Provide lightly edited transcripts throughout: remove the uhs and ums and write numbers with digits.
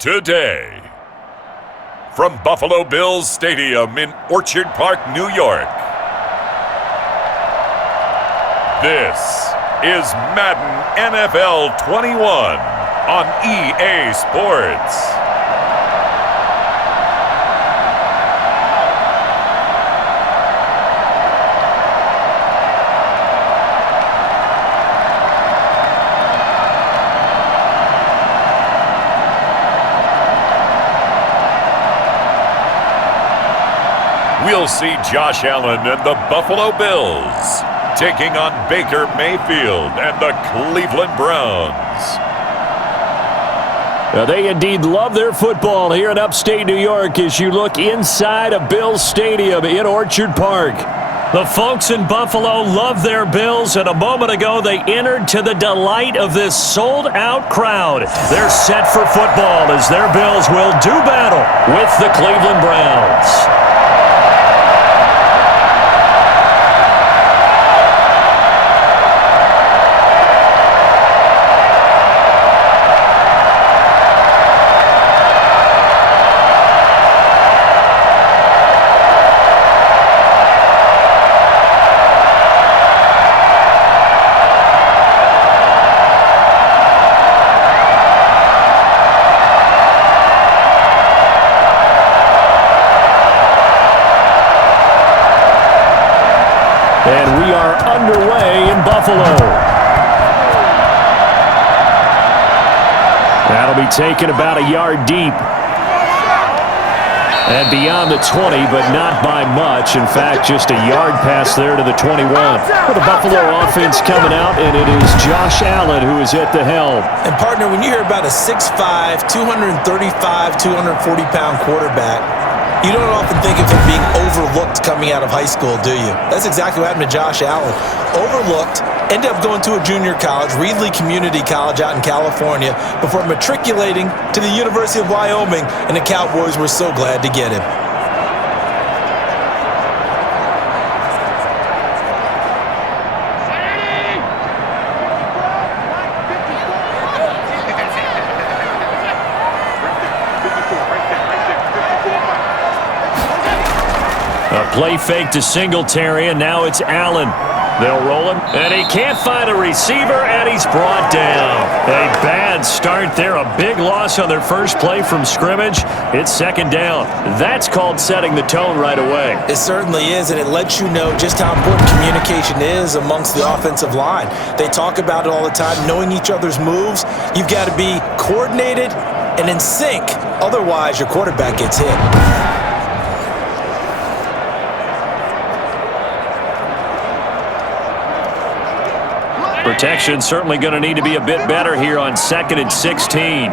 today. From Buffalo Bills Stadium in Orchard Park, New York, this is Madden NFL 21 on EA Sports. We'll see Josh Allen and the Buffalo Bills taking on Baker Mayfield and the Cleveland Browns. Now, they indeed love their football here in upstate New York as you look inside of Bills Stadium in Orchard Park. The folks in Buffalo love their Bills, and a moment ago they entered to the delight of this sold-out crowd. They're set for football as their Bills will do battle with the Cleveland Browns. And we are underway in Buffalo. That'll be taken about a yard deep. And beyond the 20, but not by much. In fact, just a yard pass there to the 21. For the Buffalo offense coming out, and it is Josh Allen who is at the helm. And, partner, when you hear about a 6'5", 235, 240-pound quarterback, you don't often think of him being overlooked coming out of high school, do you? That's exactly what happened to Josh Allen. Overlooked, ended up going to a junior college, Reedley Community College out in California, before matriculating to the University of Wyoming, and the Cowboys were so glad to get him. Play fake to Singletary, and now it's Allen. They'll roll him, and he can't find a receiver, and he's brought down. A bad start there, a big loss on their first play from scrimmage. It's second down. That's called setting the tone right away. It certainly is, and it lets you know just how important communication is amongst the offensive line. They talk about it all the time, knowing each other's moves. You've got to be coordinated and in sync. Otherwise, your quarterback gets hit. Protection certainly going to need to be a bit better here on 2nd and 16.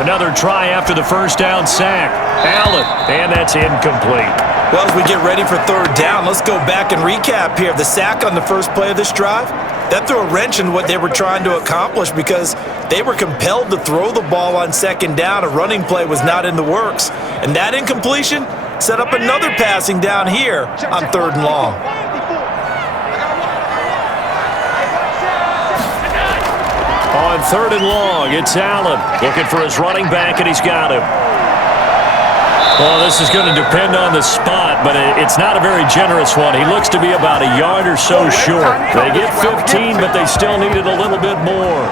Another try after the first down sack. Allen, and that's incomplete. Well, as we get ready for third down, let's go back and recap here. The sack on the first play of this drive, that threw a wrench in what they were trying to accomplish because they were compelled to throw the ball on second down. A running play was not in the works. And that incompletion set up another passing down here on third and long. On third and long, it's Allen looking for his running back, and he's got him. Well, this is going to depend on the spot, but it's not a very generous one. He looks to be about a yard or so short. They get 15, but they still needed a little bit more.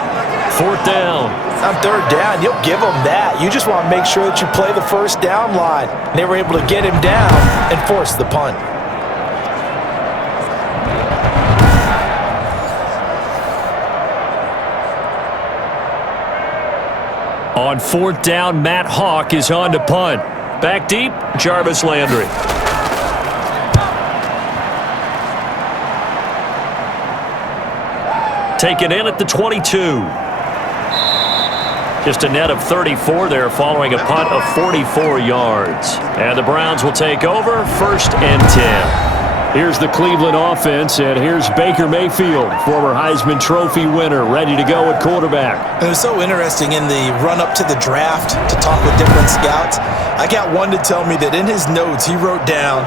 Fourth down. On third down, you'll give them that. You just want to make sure that you play the first down line. They were able to get him down and force the punt. On fourth down, Matt Hawk is on to punt. Back deep, Jarvis Landry. Taken in at the 22. Just a net of 34 there following a punt of 44 yards. And the Browns will take over, 1st and 10. Here's the Cleveland offense, and here's Baker Mayfield, former Heisman Trophy winner, ready to go at quarterback. It was so interesting in the run-up to the draft to talk with different scouts. I got one to tell me that in his notes he wrote down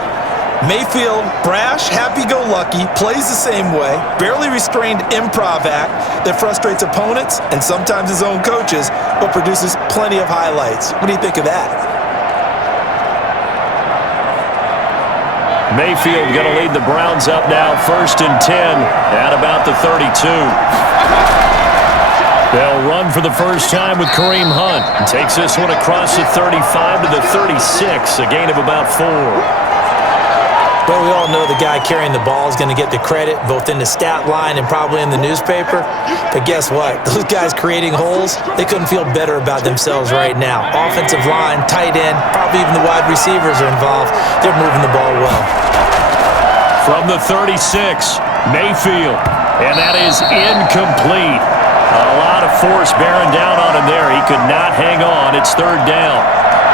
Mayfield, brash, happy-go-lucky, plays the same way, barely restrained improv act that frustrates opponents and sometimes his own coaches, but produces plenty of highlights. What do you think of that? Mayfield going to lead the Browns up now, 1st and 10 at about the 32. They'll run for the first time with Kareem Hunt. And takes this one across the 35 to the 36, a gain of about 4. Well, we all know the guy carrying the ball is going to get the credit, both in the stat line and probably in the newspaper. But guess what? Those guys creating holes, they couldn't feel better about themselves right now. Offensive line, tight end, probably even the wide receivers are involved. They're moving the ball well. From the 36, Mayfield, and that is incomplete. A lot of force bearing down on him there. He could not hang on. It's 3rd down.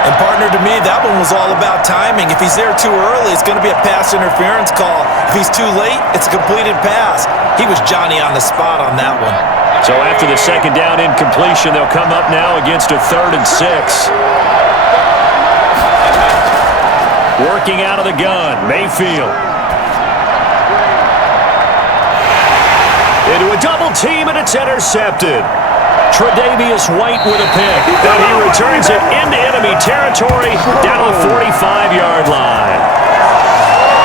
And partner, to me, that one was all about timing. If he's there too early, it's going to be a pass interference call. If he's too late, it's a completed pass. He was Johnny on the spot on that one. So after the 2nd down incompletion, they'll come up now against a 3rd and 6. Working out of the gun, Mayfield. Into a double team, and it's intercepted. Tre'Davious White with a pick. Then he returns it into enemy territory down the 45-yard line.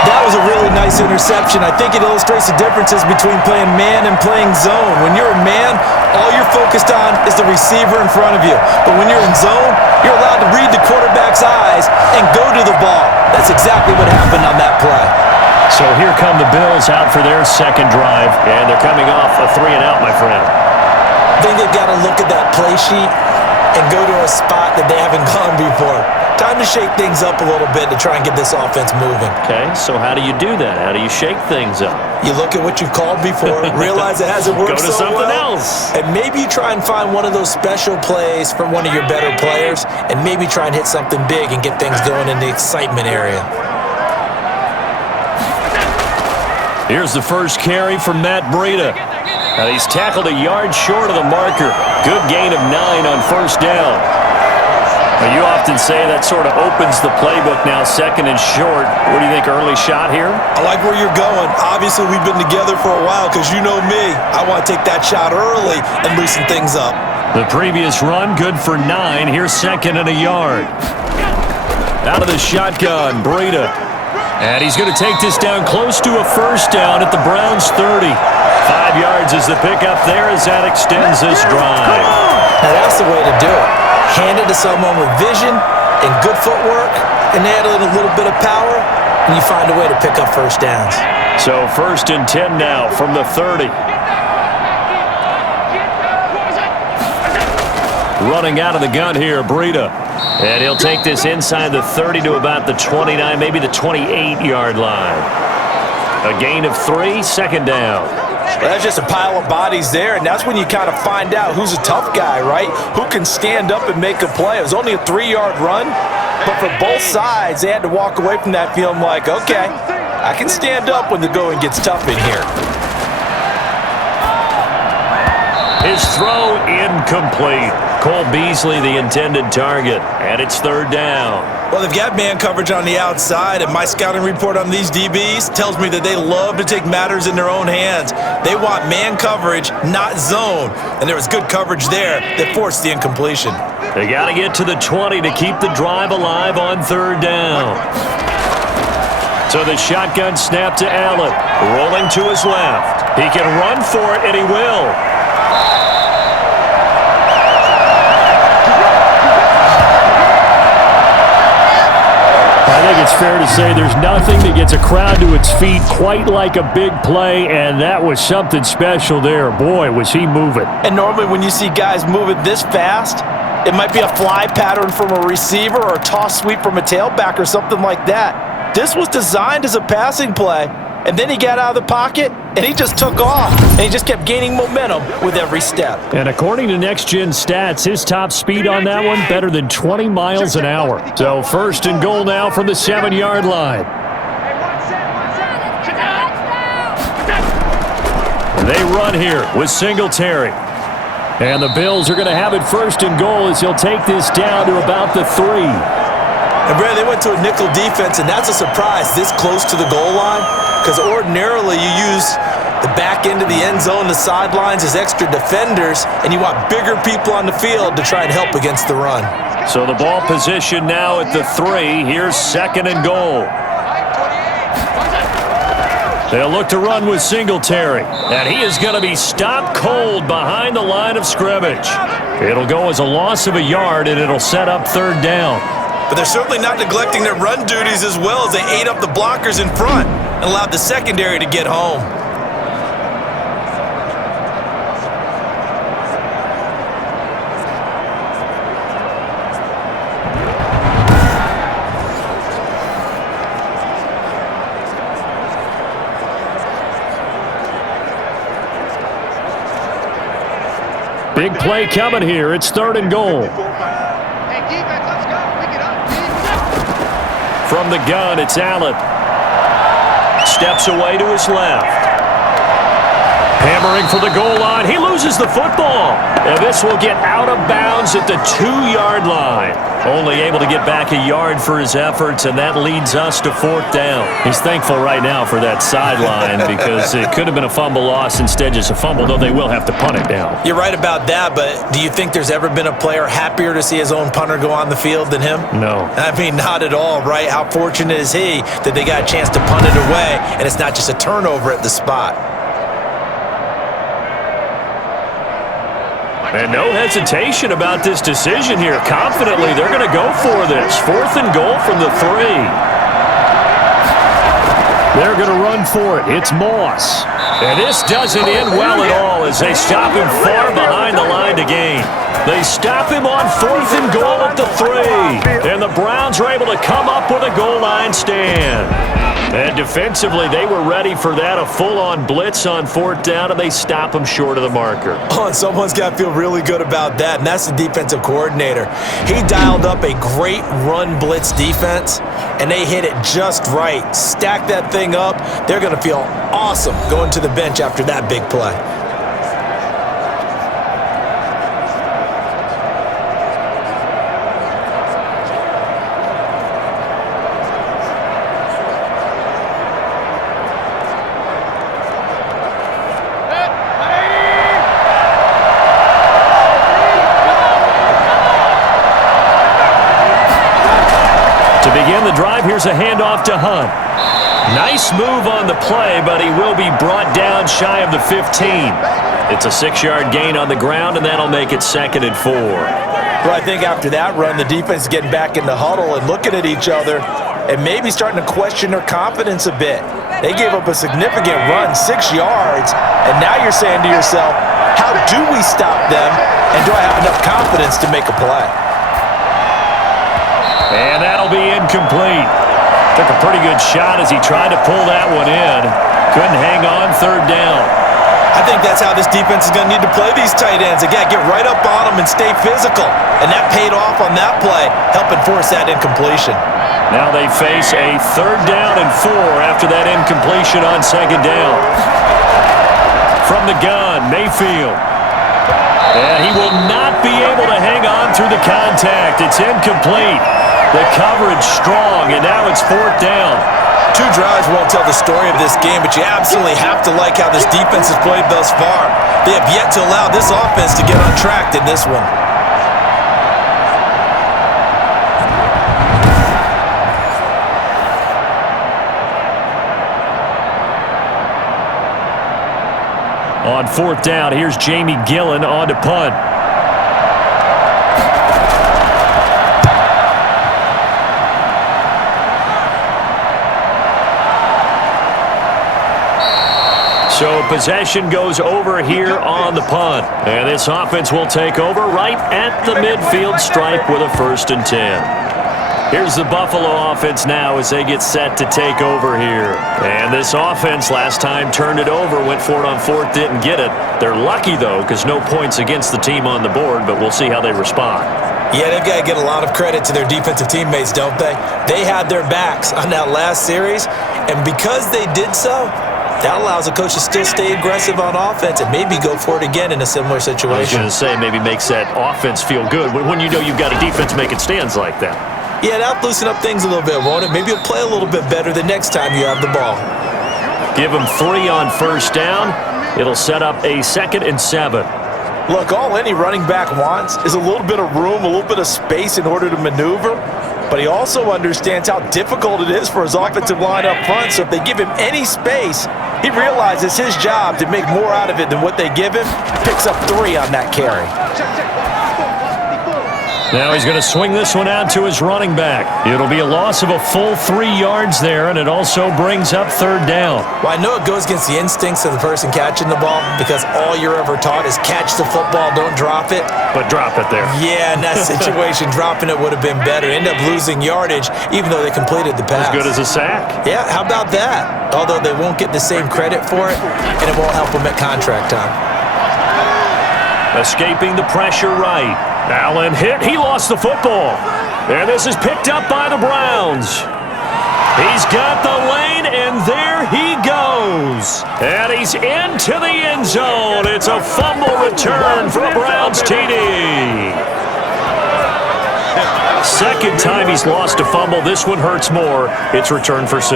That was a really nice interception. I think it illustrates the differences between playing man and playing zone. When you're a man, all you're focused on is the receiver in front of you. But when you're in zone, you're allowed to read the quarterback's eyes and go to the ball. That's exactly what happened on that play. So here come the Bills out for their 2nd drive, and they're coming off a 3-and-out, my friend. I think they've got to look at that play sheet and go to a spot that they haven't gone before. Time to shake things up a little bit to try and get this offense moving. Okay, so how do you do that? How do you shake things up? You look at what you've called before, realize it hasn't worked Go to so something well, else. and maybe you try and find one of those special plays from one of your better players, and maybe try and hit something big and get things going in the excitement area. Here's the first carry for Matt Breida. Now he's tackled a yard short of the marker. Good gain of 9 on 1st down. Now you often say that sort of opens the playbook now, 2nd and short. What do you think, early shot here? I like where you're going. Obviously, we've been together for a while because you know me. I want to take that shot early and loosen things up. The previous run, good for 9. Here's 2nd and a yard. Out of the shotgun, Breida. And he's going to take this down close to a 1st down at the Browns' 30. 5 yards is the pickup there as that extends this drive. Now that's the way to do it. Hand it to someone with vision and good footwork, and add in a little bit of power, and you find a way to pick up 1st downs. So 1st and 10 now from the 30. Running out of the gun here, Breida. And he'll take this inside the 30 to about the 29, maybe the 28-yard line. A gain of 3, 2nd down. Well, that's just a pile of bodies there, and that's when you kind of find out who's a tough guy, right? Who can stand up and make a play. It was only a 3-yard run, but for both sides, they had to walk away from that feeling like, okay, I can stand up when the going gets tough in here. His throw incomplete. Cole Beasley, the intended target, and it's 3rd down. Well, they've got man coverage on the outside, and my scouting report on these DBs tells me that they love to take matters in their own hands. They want man coverage, not zone, and there was good coverage there that forced the incompletion. They got to get to the 20 to keep the drive alive on 3rd down. So the shotgun snap to Allen, rolling to his left. He can run for it, and he will. I think it's fair to say there's nothing that gets a crowd to its feet quite like a big play, and that was something special there. Boy, was he moving. And normally when you see guys moving this fast, it might be a fly pattern from a receiver or a toss sweep from a tailback or something like that. This was designed as a passing play, and then he got out of the pocket, and he just took off, and he just kept gaining momentum with every step. And according to Next Gen Stats, his top speed on that one, better than 20 miles an hour. So 1st and goal now from the 7-yard line. They run here with Singletary. And the Bills are going to have it 1st and goal as he'll take this down to about the 3. And, Brad, they went to a nickel defense, and that's a surprise this close to the goal line, because ordinarily you use the back end of the end zone, the sidelines as extra defenders, and you want bigger people on the field to try and help against the run. So the ball position now at the 3. Here's 2nd and goal. They'll look to run with Singletary, and he is going to be stopped cold behind the line of scrimmage. It'll go as a loss of a yard, and it'll set up 3rd down. But they're certainly not neglecting their run duties as well as they ate up the blockers in front and allowed the secondary to get home. Big play coming here. It's 3rd and goal. Hey, defense, let's go. Pick it up. From the gun, it's Allen. Steps away to his left. Hammering for the goal line. He loses the football. And this will get out of bounds at the 2-yard line. Only able to get back a yard for his efforts, and that leads us to 4th down. He's thankful right now for that sideline because it could have been a fumble loss, instead just a fumble, though they will have to punt it down. You're right about that, but do you think there's ever been a player happier to see his own punter go on the field than him? No. I mean, not at all, right? How fortunate is he that they got a chance to punt it away, and it's not just a turnover at the spot. And no hesitation about this decision here. Confidently, they're going to go for this. 4th and goal from the 3. They're going to run for it. It's Moss. And this doesn't end well at all as they stop him far behind the line to gain. They stop him on 4th and goal at the 3. And the Browns are able to come up with a goal line stand. And defensively, they were ready for that, a full-on blitz on 4th down, and they stop him short of the marker. Oh, and someone's got to feel really good about that, and that's the defensive coordinator. He dialed up a great run blitz defense, and they hit it just right. Stack that thing up. They're going to feel awesome going to the bench after that big play. Here's a handoff to Hunt. Nice move on the play, but he will be brought down shy of the 15. It's a 6-yard gain on the ground, and that'll make it 2nd and 4. Well, I think after that run, the defense is getting back in the huddle and looking at each other and maybe starting to question their confidence a bit. They gave up a significant run, 6 yards, and now you're saying to yourself, how do we stop them, and do I have enough confidence to make a play? And that'll be incomplete. Took a pretty good shot as he tried to pull that one in. Couldn't hang on 3rd down. I think that's how this defense is going to need to play these tight ends. They got to get right up on them and stay physical. And that paid off on that play, helping force that incompletion. Now they face a 3rd down and 4 after that incompletion on 2nd down. From the gun, Mayfield. And he will not be able to hang on through the contact. It's incomplete. The coverage strong, and now it's 4th down. 2 drives won't tell the story of this game, but you absolutely have to like how this defense has played thus far. They have yet to allow this offense to get on track in this one. On 4th down, here's Jamie Gillen on to punt. So possession goes over here on the punt. And this offense will take over right at the midfield stripe with a 1st and 10. Here's the Buffalo offense now as they get set to take over here. And this offense last time turned it over, went for it on 4th, didn't get it. They're lucky, though, because no points against the team on the board, but we'll see how they respond. Yeah, they've got to get a lot of credit to their defensive teammates, don't they? They had their backs on that last series, and because they did so, that allows a coach to still stay aggressive on offense and maybe go for it again in a similar situation. I was going to say maybe makes that offense feel good when you know you've got a defense making stands like that. Yeah, that'll loosen up things a little bit, won't it? Maybe he'll play a little bit better the next time you have the ball. Give him 3 on first down. It'll set up a 2nd and 7. Look, all any running back wants is a little bit of room, a little bit of space in order to maneuver. But he also understands how difficult it is for his offensive line up front. So if they give him any space, he realizes his job to make more out of it than what they give him. Picks up 3 on that carry. Now he's going to swing this one out to his running back. It'll be a loss of a full 3 yards there, and it also brings up 3rd down. Well, I know it goes against the instincts of the person catching the ball because all you're ever taught is catch the football, don't drop it. But drop it there. Yeah, in that situation, dropping it would have been better. End up losing yardage, even though they completed the pass. As good as a sack. Yeah, how about that? Although they won't get the same credit for it, and it won't help them at contract time. Escaping the pressure right. Allen hit. He lost the football. And this is picked up by the Browns. He's got the lane, and there he goes. And he's into the end zone. It's a fumble return for a Browns TD. Second time he's lost a fumble. This one hurts more. It's returned for 6.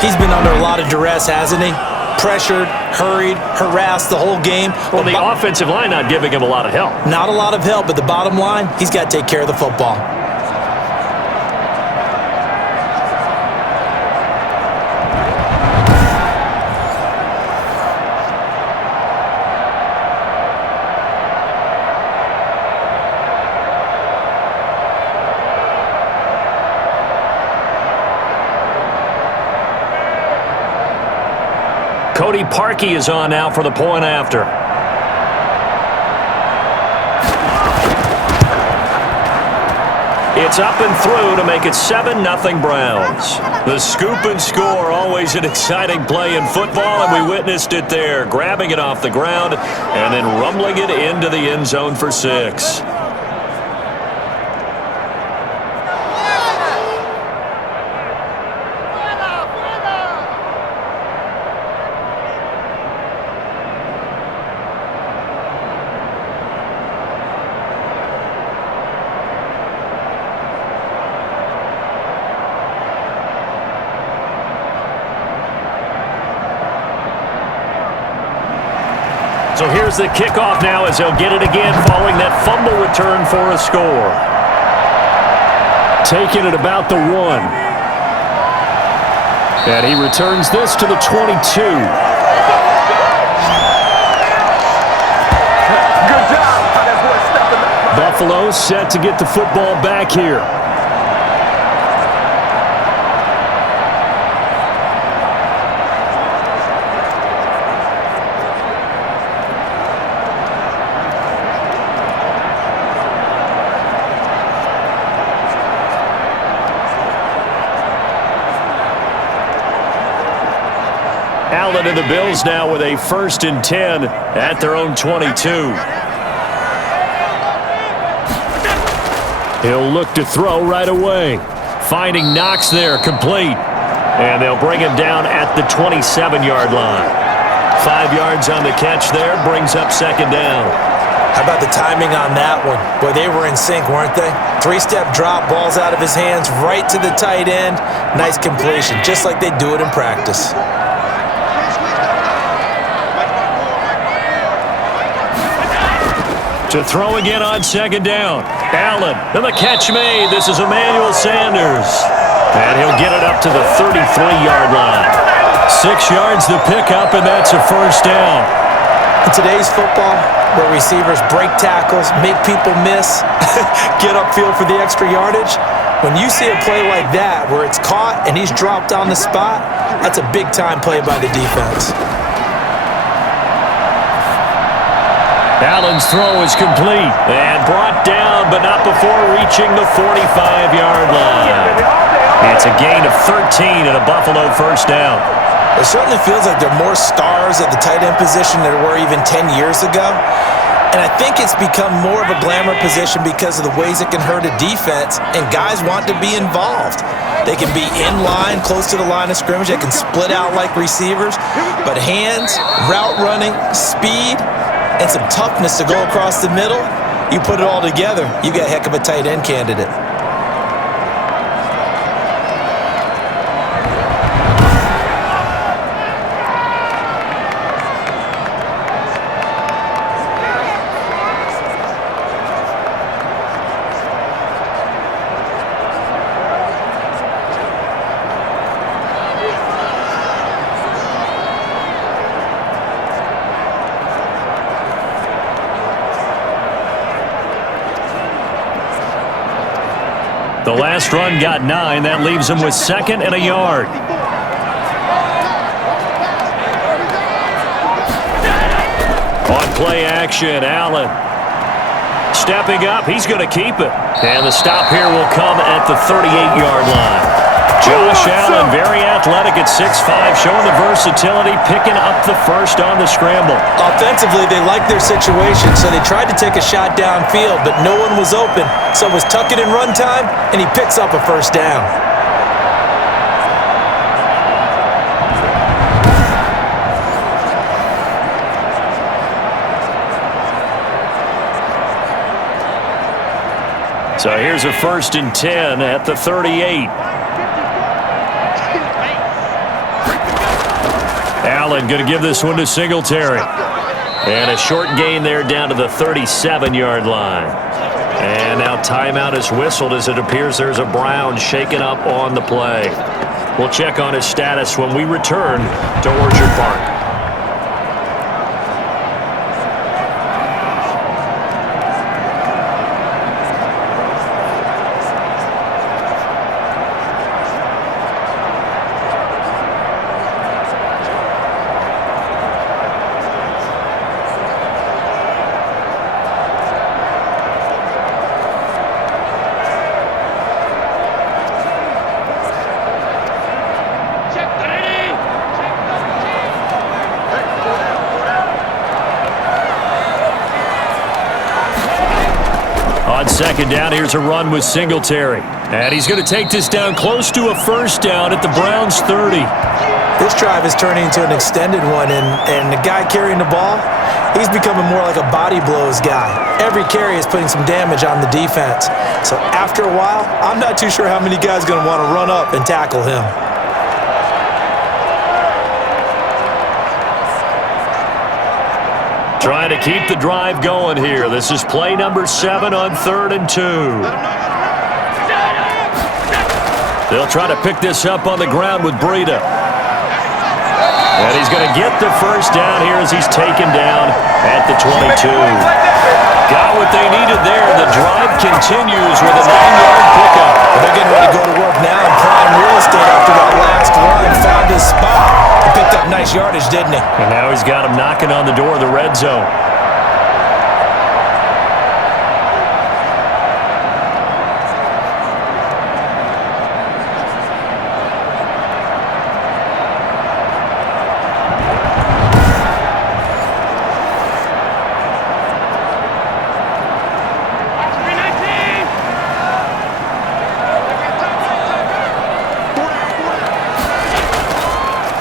He's been under a lot of duress, hasn't he? Pressured, hurried, harassed the whole game. Well, the offensive line not giving him a lot of help. Not a lot of help, but the bottom line, he's got to take care of the football. Cody Parkey is on now for the point after. It's up and through to make it 7-0 Browns. The scoop and score, always an exciting play in football, and we witnessed it there. Grabbing it off the ground and then rumbling it into the end zone for 6. So here's the kickoff now as they'll get it again following that fumble return for a score. Taking it about the 1. And he returns this to the 22. Good job. That boy stepping up. Buffalo set to get the football back here. Allen and the Bills now with a 1st and 10 at their own 22. He'll look to throw right away. Finding Knox there, complete. And they'll bring him down at the 27-yard line. 5 yards on the catch there, brings up 2nd down. How about the timing on that one? Boy, they were in sync, weren't they? 3-step drop, balls out of his hands, right to the tight end. Nice completion, just like they do it in practice. To throw again on 2nd down. Allen, and the catch made. This is Emmanuel Sanders. And he'll get it up to the 33-yard line. 6 yards to pick up, and that's a 1st down. In today's football, where receivers break tackles, make people miss, get upfield for the extra yardage, when you see a play like that where it's caught and he's dropped on the spot, that's a big-time play by the defense. Allen's throw is complete and brought down, but not before reaching the 45-yard line. It's a gain of 13 and a Buffalo 1st down. It certainly feels like there are more stars at the tight end position than there were even 10 years ago. And I think it's become more of a glamour position because of the ways it can hurt a defense, and guys want to be involved. They can be in line, close to the line of scrimmage. They can split out like receivers. But hands, route running, speed, and some toughness to go across the middle, you put it all together, you got a heck of a tight end candidate. last run got 9. That leaves him with 2nd and a yard. On play action, Allen. Stepping up, he's going to keep it. And the stop here will come at the 38-yard line. Josh Allen, very athletic at 6'5", showing the versatility, picking up the first on the scramble. Offensively, they liked their situation, so they tried to take a shot downfield, but no one was open. So it was tuck it in run time, and he picks up a first down. So here's a 1st and 10 at the 38. Allen going to give this one to Singletary. And a short gain there down to the 37-yard line. And now timeout is whistled as it appears there's a Brown shaken up on the play. We'll check on his status when we return to Orchard Park. On 2nd down, here's a run with Singletary. And he's going to take this down close to a first down at the Browns' 30. This drive is turning into an extended one, and the guy carrying the ball, he's becoming more like a body blows guy. Every carry is putting some damage on the defense. So after a while, I'm not too sure how many guys are going to want to run up and tackle him. Trying to keep the drive going here. This is play number 7 on 3rd and 2. They'll try to pick this up on the ground with Breida. And he's going to get the first down here as he's taken down at the 22. Got what they needed there. The drive continues with a 9-yard pickup. They're getting ready to go to work now in prime real estate after that last run. Found his spot. He picked up nice yardage, didn't he? And now he's got him knocking on the door of the red zone.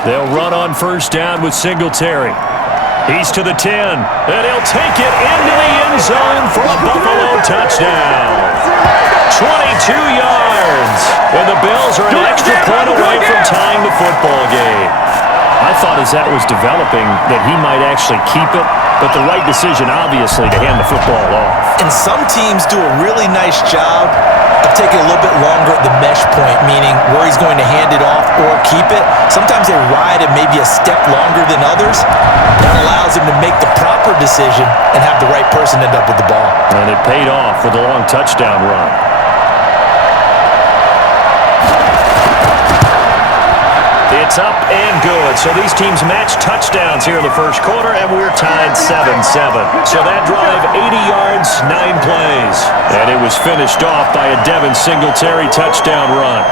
They'll run on first down with Singletary. He's to the 10, and he'll take it into the end zone for a Buffalo touchdown. 22 yards, and the Bills are an extra point away from tying the football game. I thought as that was developing that he might actually keep it, but the right decision, obviously, to hand the football off. And some teams do a really nice job of taking a little bit longer at the mesh point, meaning where he's going to hand it off or keep it. Sometimes they ride it maybe a step longer than others. That allows him to make the proper decision and have the right person end up with the ball. And it paid off with a long touchdown run. It's up and good. So these teams match touchdowns here in the first quarter, and we're tied 7-7. So that drive, 80 yards, 9 plays. And it was finished off by a Devin Singletary touchdown run.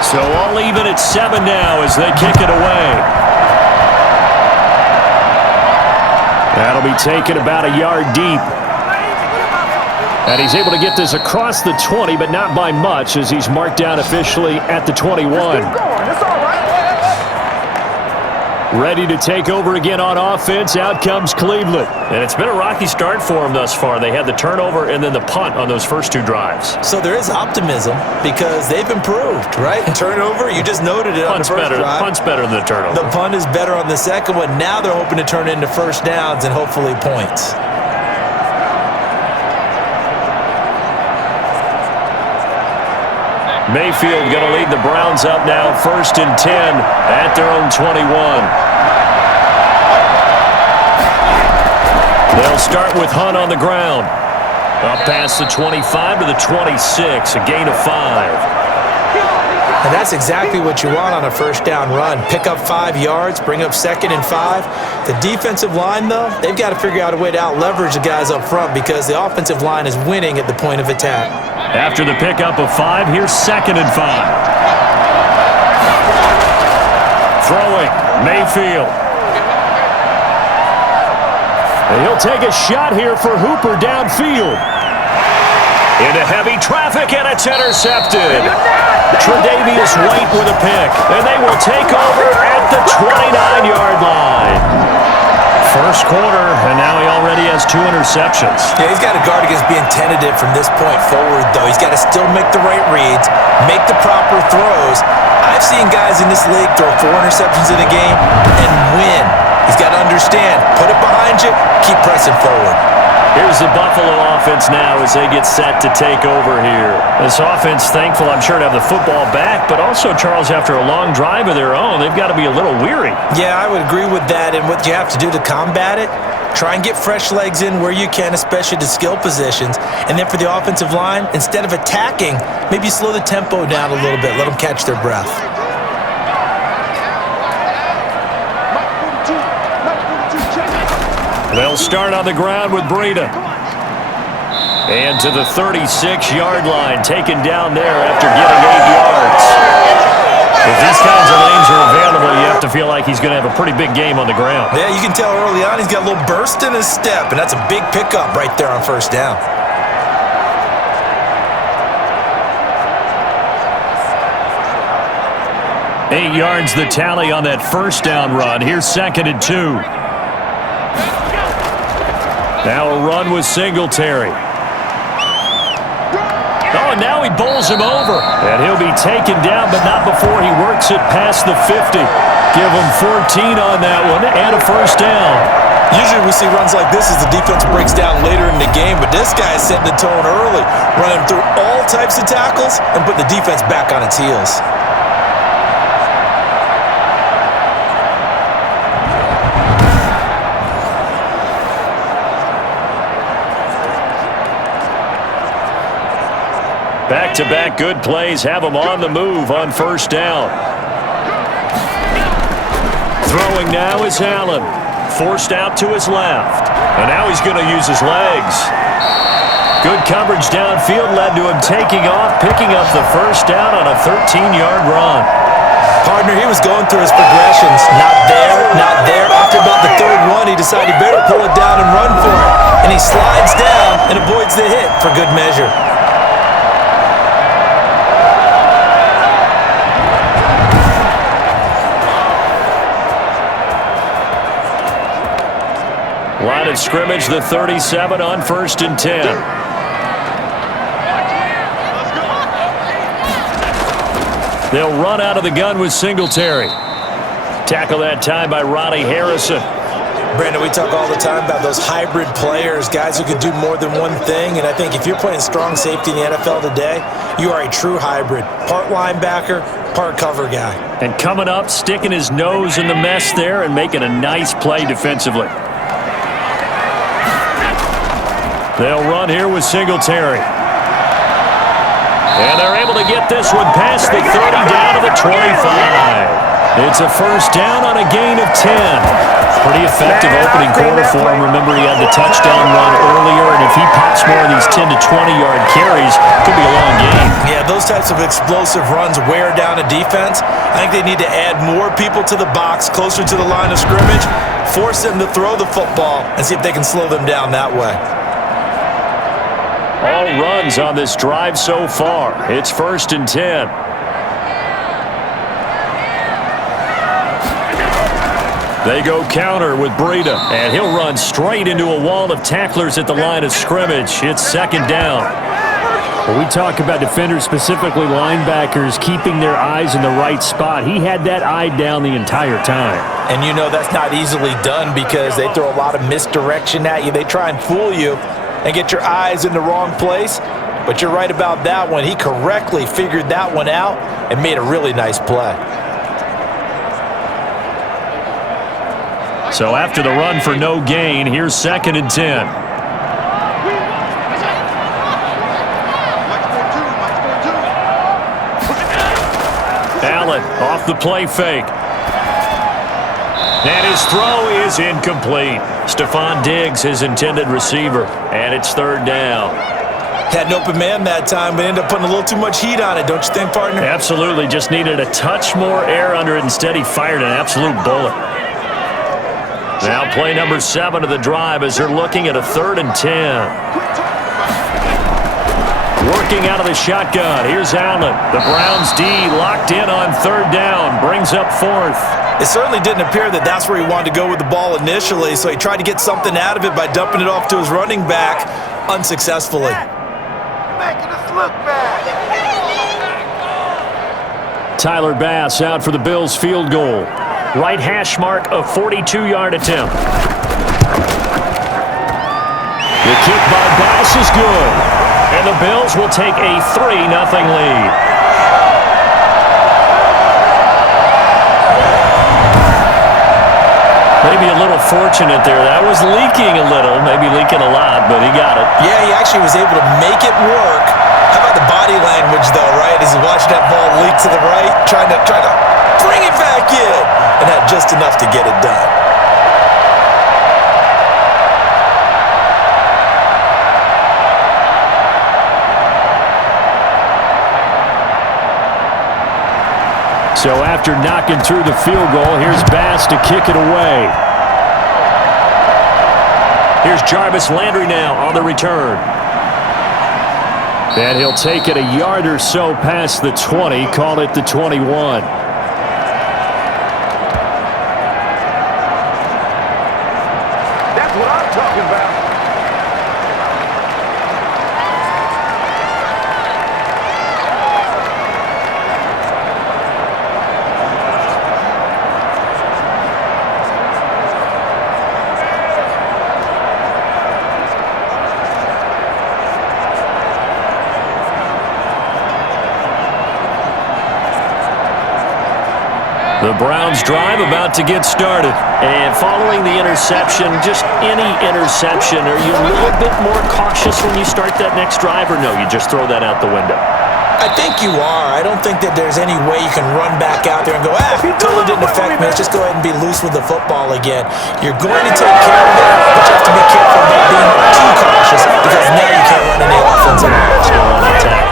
So all even at 7 now as they kick it away. That'll be taken about a yard deep. And he's able to get this across the 20, but not by much as he's marked down officially at the 21. Ready to take over again on offense. Out comes Cleveland. And it's been a rocky start for them thus far. They had the turnover and then the punt on those first two drives. So there is optimism because they've improved, right? Turnover, you just noted it on the first drive. Punt's better than the turnover. The punt is better on the second one. Now they're hoping to turn it into first downs and hopefully points. Mayfield going to lead the Browns up now, 1st and 10 at their own 21. They'll start with Hunt on the ground. Up past the 25 to the 26, a gain of 5. And that's exactly what you want on a first down run. Pick up 5 yards, bring up 2nd and 5. The defensive line, though, they've got to figure out a way to out-leverage the guys up front because the offensive line is winning at the point of attack. After the pickup of 5, here's 2nd and 5. Throwing, Mayfield. And he'll take a shot here for Hooper downfield. Into heavy traffic, and it's intercepted. Tre'Davious White with a pick, and they will take over at the 29-yard line. First quarter, and now he already has 2 interceptions. Yeah, he's got to guard against being tentative from this point forward, though. He's got to still make the right reads, make the proper throws. I've seen guys in this league throw 4 interceptions in a game and win. He's got to understand, put it behind you, keep pressing forward. Here's the Buffalo offense now as they get set to take over here. This offense, thankful, I'm sure, to have the football back, but also, Charles, after a long drive of their own, they've got to be a little weary. Yeah, I would agree with that, and what you have to do to combat it, try and get fresh legs in where you can, especially to skill positions. And then for the offensive line, instead of attacking, maybe slow the tempo down a little bit, let them catch their breath. They'll start on the ground with Breida. And to the 36-yard line, taken down there after getting 8 yards. If these kinds of lanes are available, you have to feel like he's going to have a pretty big game on the ground. Yeah, you can tell early on he's got a little burst in his step, and that's a big pickup right there on first down. Eight yards the tally on that first down run. Here's 2nd and 2. Now a run with Singletary. Oh, and now he bowls him over. And he'll be taken down, but not before he works it past the 50. Give him 14 on that one and a first down. Usually we see runs like this as the defense breaks down later in the game, but this guy is setting the tone early, running through all types of tackles and putting the defense back on its heels. Back-to-back good plays have him on the move on first down. Throwing now is Allen. Forced out to his left. And now he's going to use his legs. Good coverage downfield led to him taking off, picking up the first down on a 13-yard run. Partner, he was going through his progressions. Not there, not there. After about the 3rd one, he decided he better pull it down and run for it. And he slides down and avoids the hit for good measure. Line of scrimmage, the 37 on 1st and 10. They'll run out of the gun with Singletary. Tackle that time by Ronnie Harrison. Brandon, we talk all the time about those hybrid players, guys who can do more than one thing, and I think if you're playing strong safety in the NFL today, you are a true hybrid. Part linebacker, part cover guy. And coming up, sticking his nose in the mess there and making a nice play defensively. They'll run here with Singletary. And they're able to get this one past the 30 down to the 25. It's a first down on a gain of 10. Pretty effective opening quarter for him. Remember, he had the touchdown run earlier, and if he pops more of these 10 to 20-yard carries, it could be a long game. Yeah, those types of explosive runs wear down a defense. I think they need to add more people to the box, closer to the line of scrimmage, force them to throw the football, and see if they can slow them down that way. All runs on this drive so far. It's 1st and 10. They go counter with Breida, and he'll run straight into a wall of tacklers at the line of scrimmage. It's second down. When we talk about defenders, specifically linebackers, keeping their eyes in the right spot, he had that eye down the entire time. And you know that's not easily done because they throw a lot of misdirection at you. They try and fool you and get your eyes in the wrong place. But you're right about that one. He correctly figured that one out and made a really nice play. So after the run for no gain, here's 2nd and 10. Allen off the play fake. And his throw is incomplete. Stephon Diggs, his intended receiver. And it's 3rd down. Had an open man that time, but ended up putting a little too much heat on it, don't you think, partner? Absolutely. Just needed a touch more air under it. Instead, he fired an absolute bullet. Now play number 7 of the drive as they're looking at a 3rd and 10. Working out of the shotgun. Here's Allen. The Browns D locked in on 3rd down. Brings up 4th. It certainly didn't appear that that's where he wanted to go with the ball initially, so he tried to get something out of it by dumping it off to his running back unsuccessfully. Making us look bad. Tyler Bass out for the Bills field goal. Right hash mark, a 42-yard attempt. The kick by Bass is good. And the Bills will take a 3-0 lead. Maybe a little fortunate there. That was leaking a little, maybe leaking a lot, but he got it. Yeah, he actually was able to make it work. How about the body language, though, right? As he's watching that ball leak to the right, trying to bring it back in, and had just enough to get it done. So after knocking through the field goal, here's Bass to kick it away. Here's Jarvis Landry now on the return. And he'll take it a yard or so past the 20, call it the 21. That's what I'm talking about. The Browns drive about to get started. And following the interception, just any interception, are you a little bit more cautious when you start that next drive, or no, you just throw that out the window? I think you are. I don't think that there's any way you can run back out there and go, totally didn't affect me. Let's just go ahead and be loose with the football again. You're going to take care of it, but you have to be careful about being too cautious because now you can't run any offensive routes.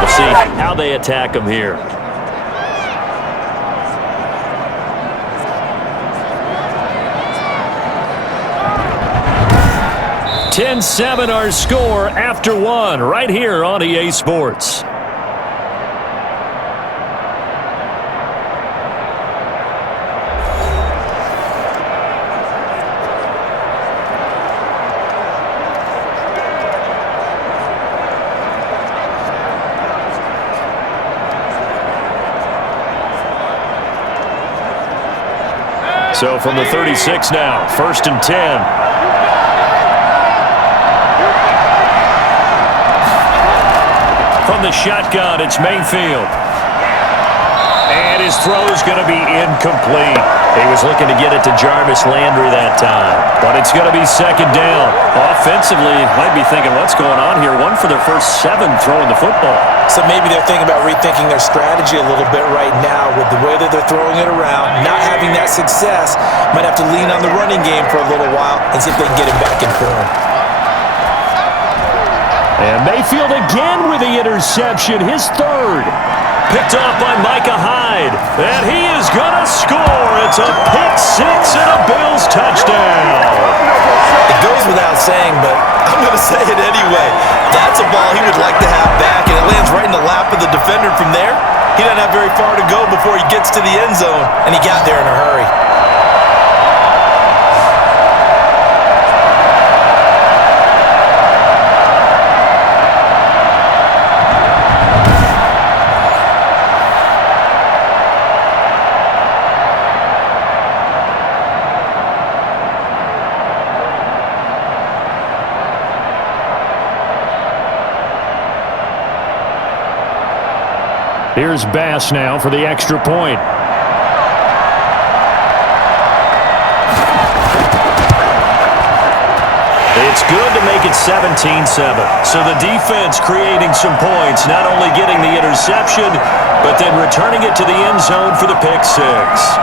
We'll see how they attack them here. 10-7 our score after 1 right here on EA Sports. So from the 36 now, 1st and 10. From the shotgun, it's Mayfield. And his throw is going to be incomplete. He was looking to get it to Jarvis Landry that time. But it's going to be 2nd down. Offensively, might be thinking, what's going on here? 1 for their first 7 throwing the football. So maybe they're thinking about rethinking their strategy a little bit right now with the way that they're throwing it around. Not having that success, might have to lean on the running game for a little while and see if they can get it back in form. And Mayfield again with the interception, his 3rd. Picked off by Micah Hyde. And he is going to score. It's a pick-6 and a Bills touchdown. It goes without saying, but I'm going to say it anyway. That's a ball he would like to have back, and it lands right in the lap of the defender from there. He doesn't have very far to go before he gets to the end zone, and he got there in a hurry. Here's Bass now for the extra point. It's good to make it 17-7. So the defense creating some points, not only getting the interception, but then returning it to the end zone for the pick six.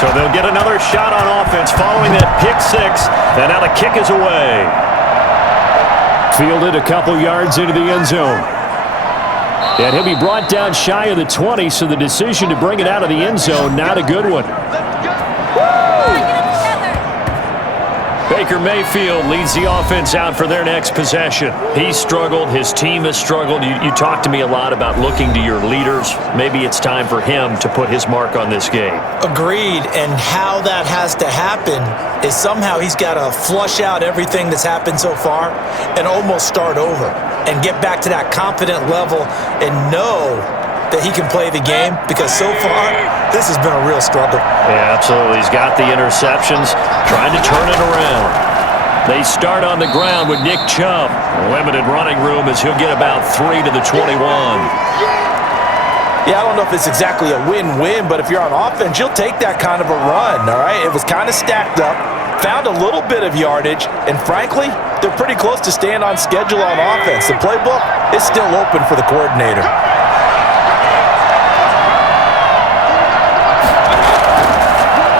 So they'll get another shot on offense following that pick six, and now the kick is away. Fielded a couple yards into the end zone. And he'll be brought down shy of the 20, so the decision to bring it out of the end zone, not a good one. Baker Mayfield leads the offense out for their next possession. He struggled. His team has struggled. You talked to me a lot about looking to your leaders. Maybe it's time for him to put his mark on this game. Agreed. And how that has to happen is somehow he's got to flush out everything that's happened so far and almost start over and get back to that confident level and know that he can play the game, because so far this has been a real struggle. Yeah, absolutely. He's got the interceptions, trying to turn it around. They start on the ground with Nick Chubb. Limited running room as he'll get about 3 to the 21. Yeah, I don't know if it's exactly a win-win, but if you're on offense, you'll take that kind of a run, all right? It was kind of stacked up, found a little bit of yardage, and frankly, they're pretty close to staying on schedule on offense. The playbook is still open for the coordinator.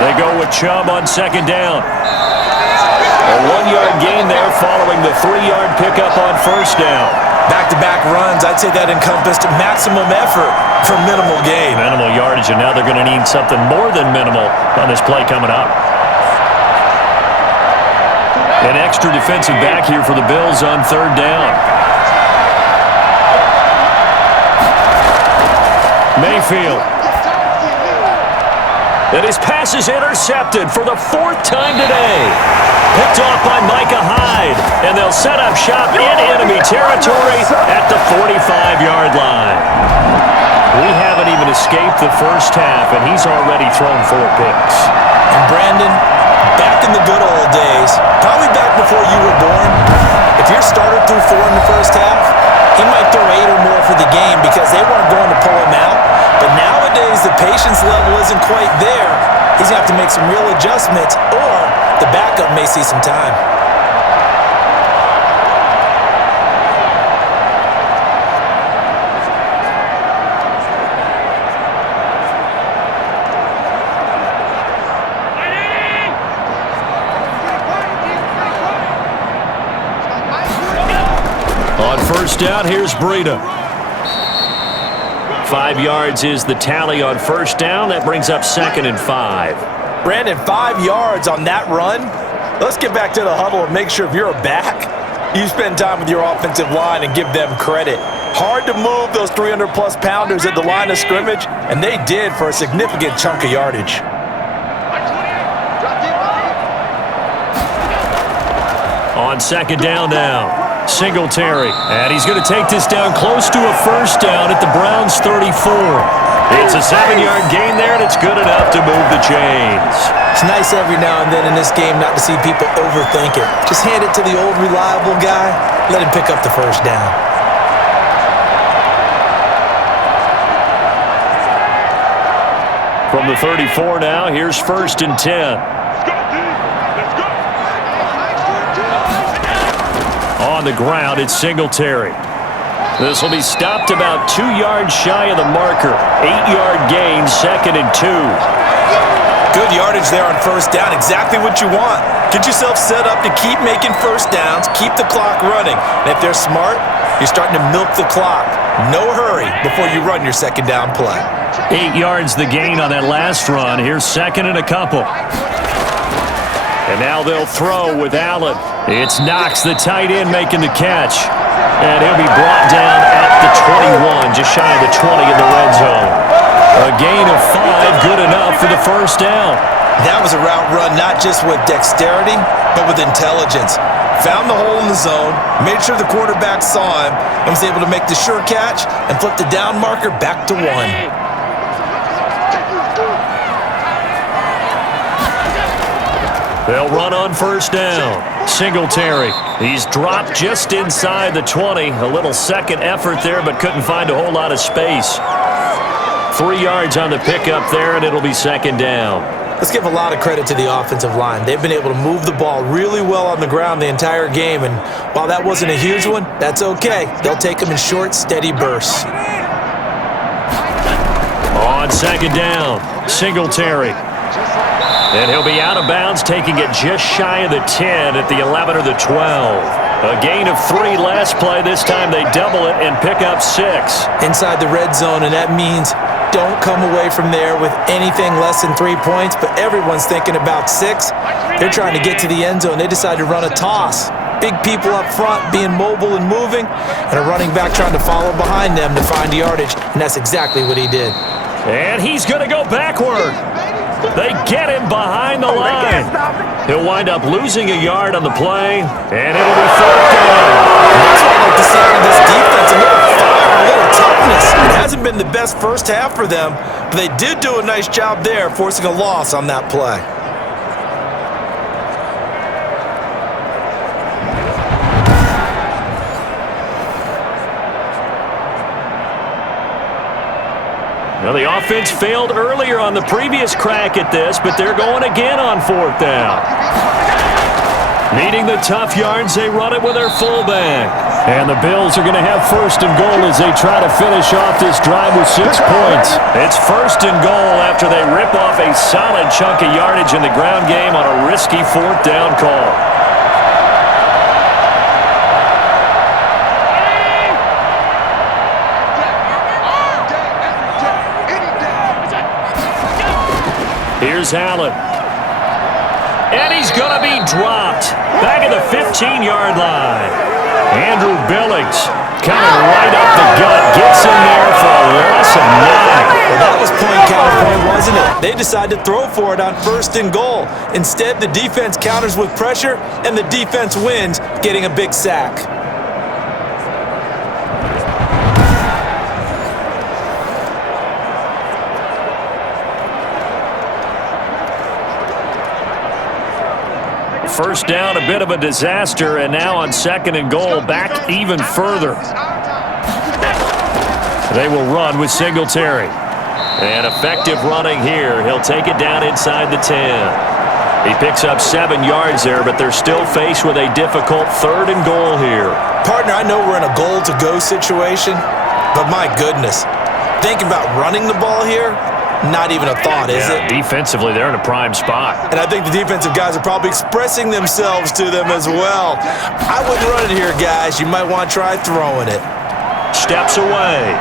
They go with Chubb on second down. A 1-yard gain there following the 3-yard pickup on first down. Back-to-back runs, I'd say that encompassed maximum effort for minimal gain. Minimal yardage, and now they're going to need something more than minimal on this play coming up. An extra defensive back here for the Bills on third down. Mayfield. And his pass is intercepted for the 4th time today. Picked off by Micah Hyde. And they'll set up shop in enemy territory at the 45-yard line. We haven't even escaped the first half, and he's already thrown 4 picks. And Brandon, back in the good old days, probably back before you were born, if your starter threw 4 in the first half, he might throw 8 or more for the game because they weren't going to pull him out. But nowadays, the patience level isn't quite there. He's going to have to make some real adjustments, or the backup may see some time. On first down, here's Breida. 5 yards is the tally on first down. That brings up 2nd and 5. Brandon, 5 yards on that run. Let's get back to the huddle and make sure if you're a back, you spend time with your offensive line and give them credit. Hard to move those 300-plus pounders at the line of scrimmage, and they did for a significant chunk of yardage. On second down now. Singletary, and he's going to take this down close to a first down at the Browns' 34. It's a 7-yard gain there, and it's good enough to move the chains. It's nice every now and then in this game not to see people overthink it. Just hand it to the old reliable guy, let him pick up the first down. From the 34 now, here's 1st and 10. On the ground, it's Singletary. This will be stopped about 2 yards shy of the marker. 8-yard gain, 2nd and 2. Good yardage there on first down. Exactly what you want. Get yourself set up to keep making first downs, keep the clock running. And if they're smart, you're starting to milk the clock. No hurry before you run your second down play. 8 yards the gain on that last run. Here's 2nd and a couple. And now they'll throw with Allen. It's Knox, the tight end, making the catch. And he'll be brought down at the 21, just shy of the 20 in the red zone. A gain of 5, good enough for the first down. That was a route run not just with dexterity, but with intelligence. Found the hole in the zone, made sure the quarterback saw him, and was able to make the sure catch and flip the down marker back to 1. They'll run on first down. Singletary. He's dropped just inside the 20. A little second effort there, but couldn't find a whole lot of space. 3 yards on the pickup there, and it'll be second down. Let's give a lot of credit to the offensive line. They've been able to move the ball really well on the ground the entire game, and while that wasn't a huge one, that's okay. They'll take them in short, steady bursts. On second down, Singletary. And he'll be out of bounds, taking it just shy of the 10 at the 11 or the 12. A gain of 3 last play. This time they double it and pick up 6. Inside the red zone, and that means don't come away from there with anything less than 3 points, but everyone's thinking about 6. They're trying to get to the end zone. They decide to run a toss. Big people up front being mobile and moving, and a running back trying to follow behind them to find yardage, and that's exactly what he did. And he's going to go backward. They get him behind the line. He'll wind up losing a yard on the play, and it'll be fourth down. That's what I like to see out of this defense. A little fire, a little toughness. It hasn't been the best first half for them, but they did do a nice job there, forcing a loss on that play. Well, the offense failed earlier on the previous crack at this, but they're going again on fourth down. Needing the tough yards, they run it with their fullback. And the Bills are going to have first and goal as they try to finish off this drive with 6 points. It's first and goal after they rip off a solid chunk of yardage in the ground game on a risky fourth down call. Here's Allen. And he's going to be dropped. Back at the 15-yard line. Andrew Billings coming right up the gut. Gets in there for a loss of 9. Well, that was point counterpoint, wasn't it? They decided to throw for it on first and goal. Instead, the defense counters with pressure, and the defense wins, getting a big sack. First down, a bit of a disaster, and now on second and goal, back even further. They will run with Singletary. And effective running here. He'll take it down inside the 10. He picks up 7 yards there, but they're still faced with a difficult third and goal here. Partner, I know we're in a goal-to-go situation, but my goodness, think about running the ball here. Not even a thought, is it? Defensively, they're in a prime spot. And I think the defensive guys are probably expressing themselves to them as well. I wouldn't run it here, guys. You might want to try throwing it. Steps away.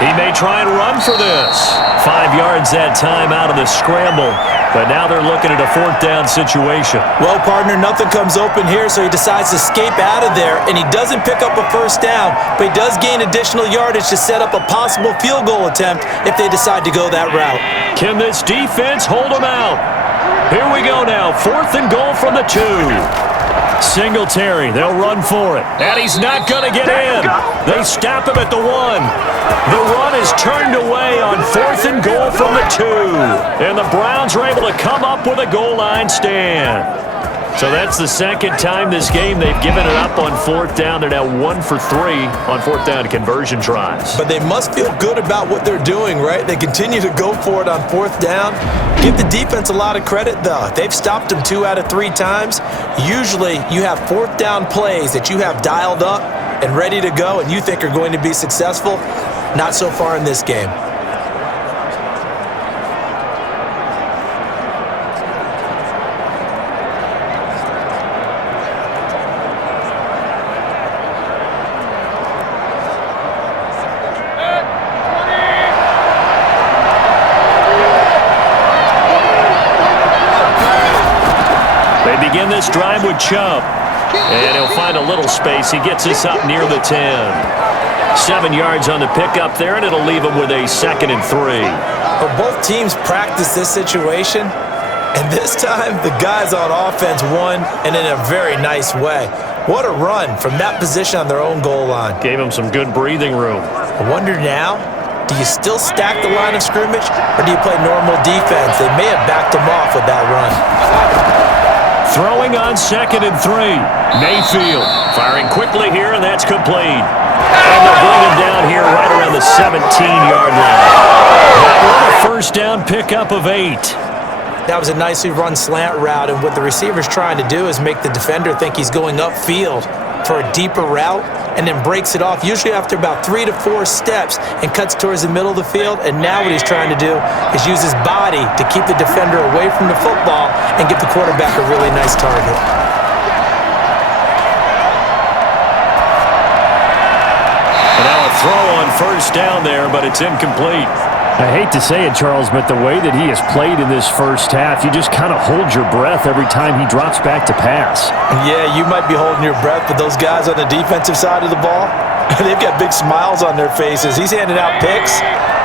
He may try and run for this. 5 yards that time out of the scramble. But now they're looking at a fourth down situation. Well, partner, nothing comes open here, so he decides to escape out of there, and he doesn't pick up a first down, but he does gain additional yardage to set up a possible field goal attempt if they decide to go that route. Can this defense hold him out? Here we go now, fourth and goal from the 2. Singletary, they'll run for it. And he's not going to get in. They stop him at the 1. The run is turned away on fourth and goal from the 2. And the Browns are able to come up with a goal line stand. So that's the second time this game they've given it up on fourth down. They're now 1 for 3 on fourth down conversion tries. But they must feel good about what they're doing, right? They continue to go for it on fourth down. Give the defense a lot of credit, though. They've stopped them 2 out of 3 times. Usually you have fourth down plays that you have dialed up and ready to go and you think are going to be successful. Not so far in this game. Begin this drive with Chubb. And he'll find a little space. He gets us up near the 10. 7 yards on the pickup there, and it'll leave them with a 2nd and 3. Well, both teams practice this situation, and this time the guys on offense won, and in a very nice way. What a run from that position on their own goal line. Gave them some good breathing room. I wonder now, do you still stack the line of scrimmage, or do you play normal defense? They may have backed them off with that run. Throwing on 2nd and 3. Mayfield firing quickly here, and that's complete. And they'll bring him down here right around the 17-yard line. A first down pickup of 8. That was a nicely run slant route, and what the receiver's trying to do is make the defender think he's going upfield for a deeper route, and then breaks it off, usually after about 3 to 4 steps, and cuts towards the middle of the field. And now what he's trying to do is use his body to keep the defender away from the football and give the quarterback a really nice target. And now a throw on first down there, but it's incomplete. I hate to say it, Charles, but the way that he has played in this first half, you just kind of hold your breath every time he drops back to pass. Yeah, you might be holding your breath, but those guys on the defensive side of the ball, they've got big smiles on their faces. He's handing out picks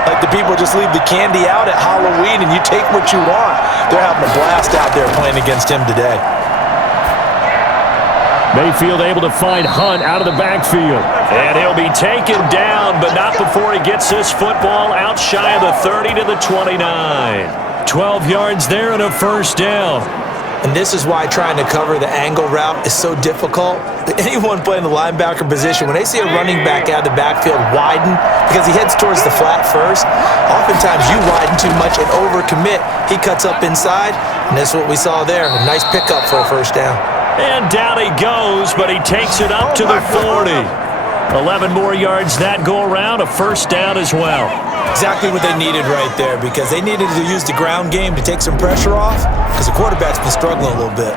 like the people just leave the candy out at Halloween and you take what you want. They're having a blast out there playing against him today. Mayfield able to find Hunt out of the backfield. And he'll be taken down, but not before he gets this football out shy of the 30 to the 29. 12 yards there and a first down. And this is why trying to cover the angle route is so difficult. Anyone playing the linebacker position, when they see a running back out of the backfield widen, because he heads towards the flat first, oftentimes you widen too much and overcommit. He cuts up inside, and that's what we saw there. A nice pickup for a first down. And down he goes, but he takes it up to the 40. 11 more yards that go around, a first down as well. Exactly what they needed right there, because they needed to use the ground game to take some pressure off, because the quarterback's been struggling a little bit.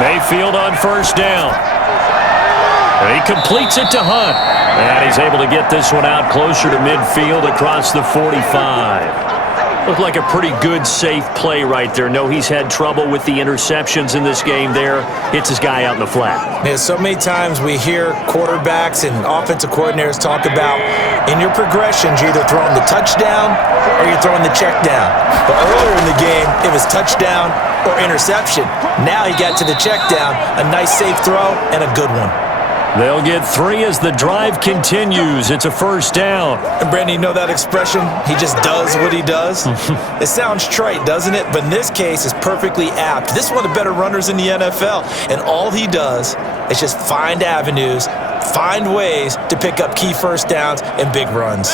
Mayfield on first down. And he completes it to Hunt. And he's able to get this one out closer to midfield across the 45. Looked like a pretty good, safe play right there. No, he's had trouble with the interceptions in this game there. Hits his guy out in the flat. Yeah, so many times we hear quarterbacks and offensive coordinators talk about in your progressions, you're either throwing the touchdown or you're throwing the check down. But earlier in the game, it was touchdown or interception. Now he got to the check down, a nice safe throw and a good one. They'll get 3 as the drive continues. It's a first down. And Brandon, you know that expression? He just does what he does? It sounds trite, doesn't it? But in this case, it's perfectly apt. This is one of the better runners in the NFL. And all he does is just find avenues, find ways to pick up key first downs and big runs.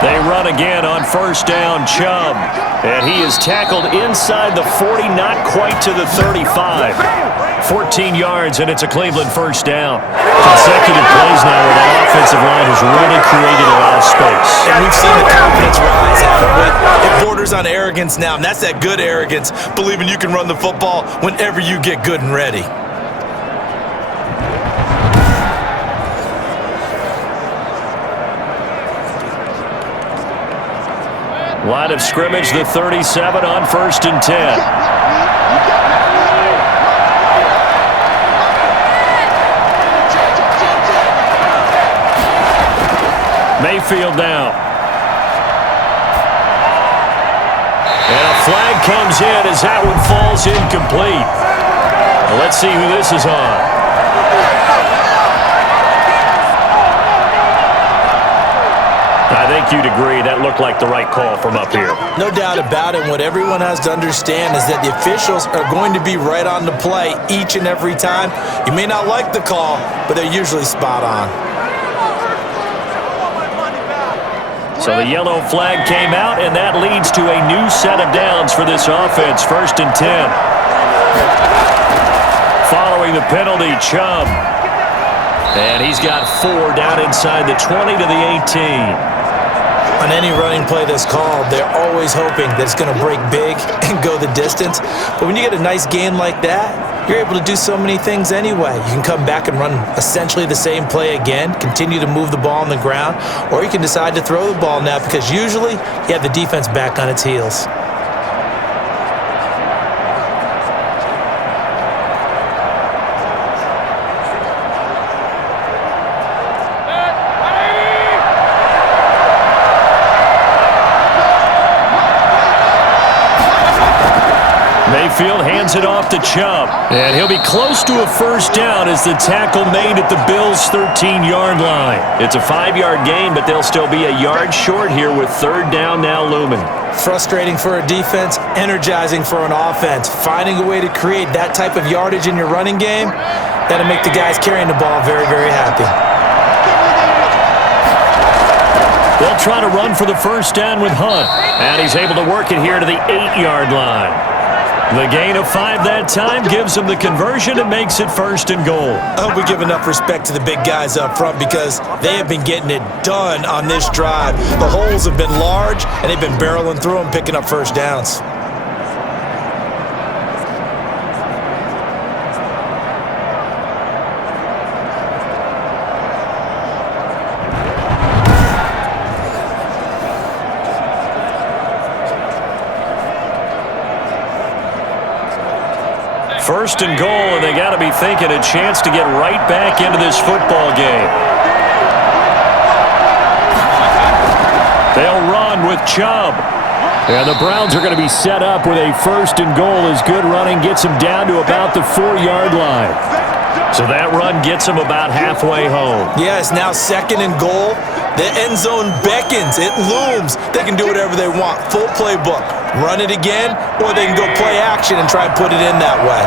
They run again on first down, Chubb. And he is tackled inside the 40, not quite to the 35. 14 yards, and it's a Cleveland first down. Consecutive plays now where that offensive line has really created a lot of space. And we've seen the confidence rise, haven't we? It borders on arrogance now, and that's that good arrogance, believing you can run the football whenever you get good and ready. Line of scrimmage, the 37 on first and 10. Mayfield now. And a flag comes in as that one falls incomplete. Well, let's see who this is on. I think you'd agree that looked like the right call from up here. No doubt about it. What everyone has to understand is that the officials are going to be right on the play each and every time. You may not like the call, but they're usually spot on. So the yellow flag came out, and that leads to a new set of downs for this offense. First and 10. Following the penalty, Chubb. And he's got 4 down inside the 20 to the 18. On any running play that's called, they're always hoping that it's going to break big and go the distance. But when you get a nice game like that, you're able to do so many things anyway. You can come back and run essentially the same play again, continue to move the ball on the ground, or you can decide to throw the ball now because usually you have the defense back on its heels. Mayfield hands it off to Chubb. And he'll be close to a first down as the tackle made at the Bills' 13-yard line. It's a 5-yard gain, but they'll still be a yard short here with third down now looming. Frustrating for a defense, energizing for an offense. Finding a way to create that type of yardage in your running game, that'll make the guys carrying the ball very, very happy. They'll try to run for the first down with Hunt. And he's able to work it here to the 8-yard line. The gain of 5 that time gives them the conversion and makes it first and goal. I hope we give enough respect to the big guys up front because they have been getting it done on this drive. The holes have been large, and they've been barreling through them, picking up first downs. First and goal, and they got to be thinking a chance to get right back into this football game. They'll run with Chubb. And the Browns are going to be set up with a first and goal as good running gets them down to about the 4-yard line. So that run gets them about halfway home. Yeah, it's now second and goal. The end zone beckons. It looms. They can do whatever they want. Full playbook. Run it again, or they can go play action and try and put it in that way.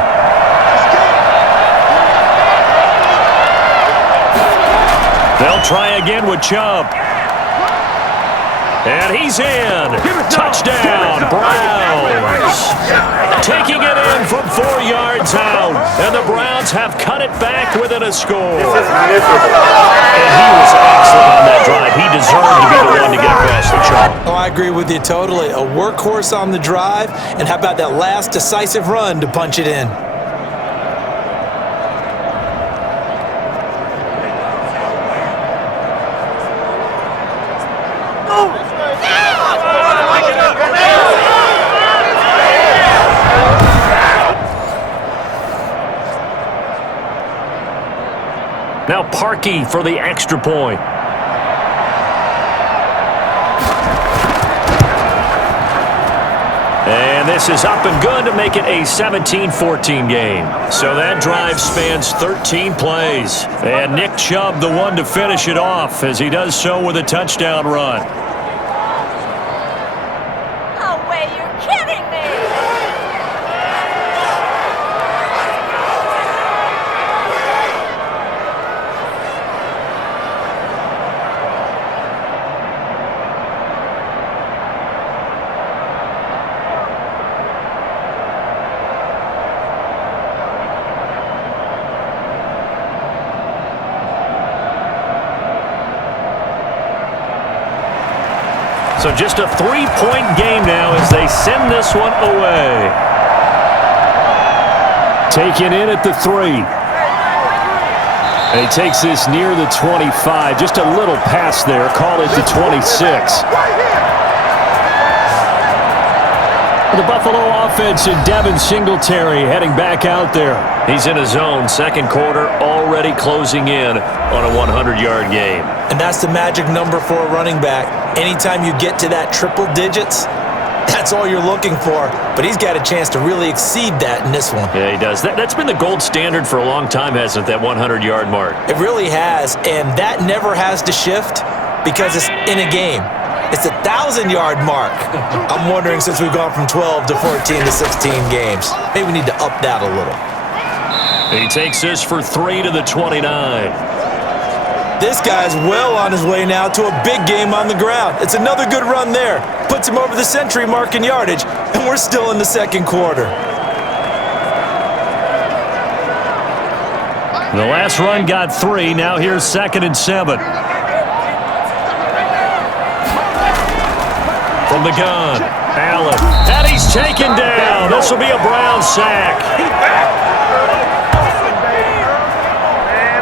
They'll try again with Chubb. And he's in. Touchdown, Browns. Taking it in from 4 yards out. And the Browns have cut it back within a score. And he was excellent on that drive. He deserved to be the one to get across the chalk. Oh, I agree with you totally. A workhorse on the drive. And how about that last decisive run to punch it in? Now Parkey for the extra point. And this is up and good to make it a 17-14 game. So that drive spans 13 plays. And Nick Chubb the one to finish it off as he does so with a touchdown run. No way, you're kidding me! So just a 3-point game now as they send this one away. Taken in at the 3. And he takes this near the 25. Just a little pass there. Call it the 26. The Buffalo offense and Devin Singletary heading back out there. He's in his zone. Second quarter already closing in on a 100-yard game. And that's the magic number for a running back. Anytime you get to that triple digits, that's all you're looking for. But he's got a chance to really exceed that in this one. Yeah, he does. That's been the gold standard for a long time, hasn't it, that 100-yard mark? It really has, and that never has to shift because it's in a game. It's a 1,000-yard mark. I'm wondering, since we've gone from 12 to 14 to 16 games, maybe we need to up that a little. He takes this for 3 to the 29. This guy's well on his way now to a big game on the ground. It's another good run there. Puts him over the century mark in yardage, and we're still in the second quarter. The last run got 3. Now here's 2nd and 7. From the gun, Allen. And he's taken down. This will be a Brown sack.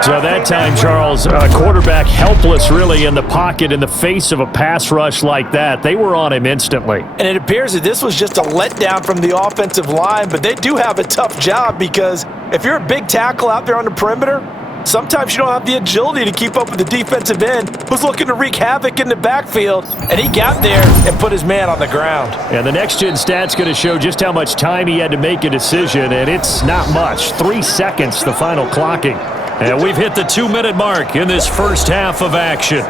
So that time, Charles, quarterback helpless really in the pocket in the face of a pass rush like that. They were on him instantly. And it appears that this was just a letdown from the offensive line, but they do have a tough job because if you're a big tackle out there on the perimeter, sometimes you don't have the agility to keep up with the defensive end who's looking to wreak havoc in the backfield, and he got there and put his man on the ground. And the next-gen stat's going to show just how much time he had to make a decision, and it's not much. 3 seconds, the final clocking. And we've hit the 2-minute mark in this first half of action.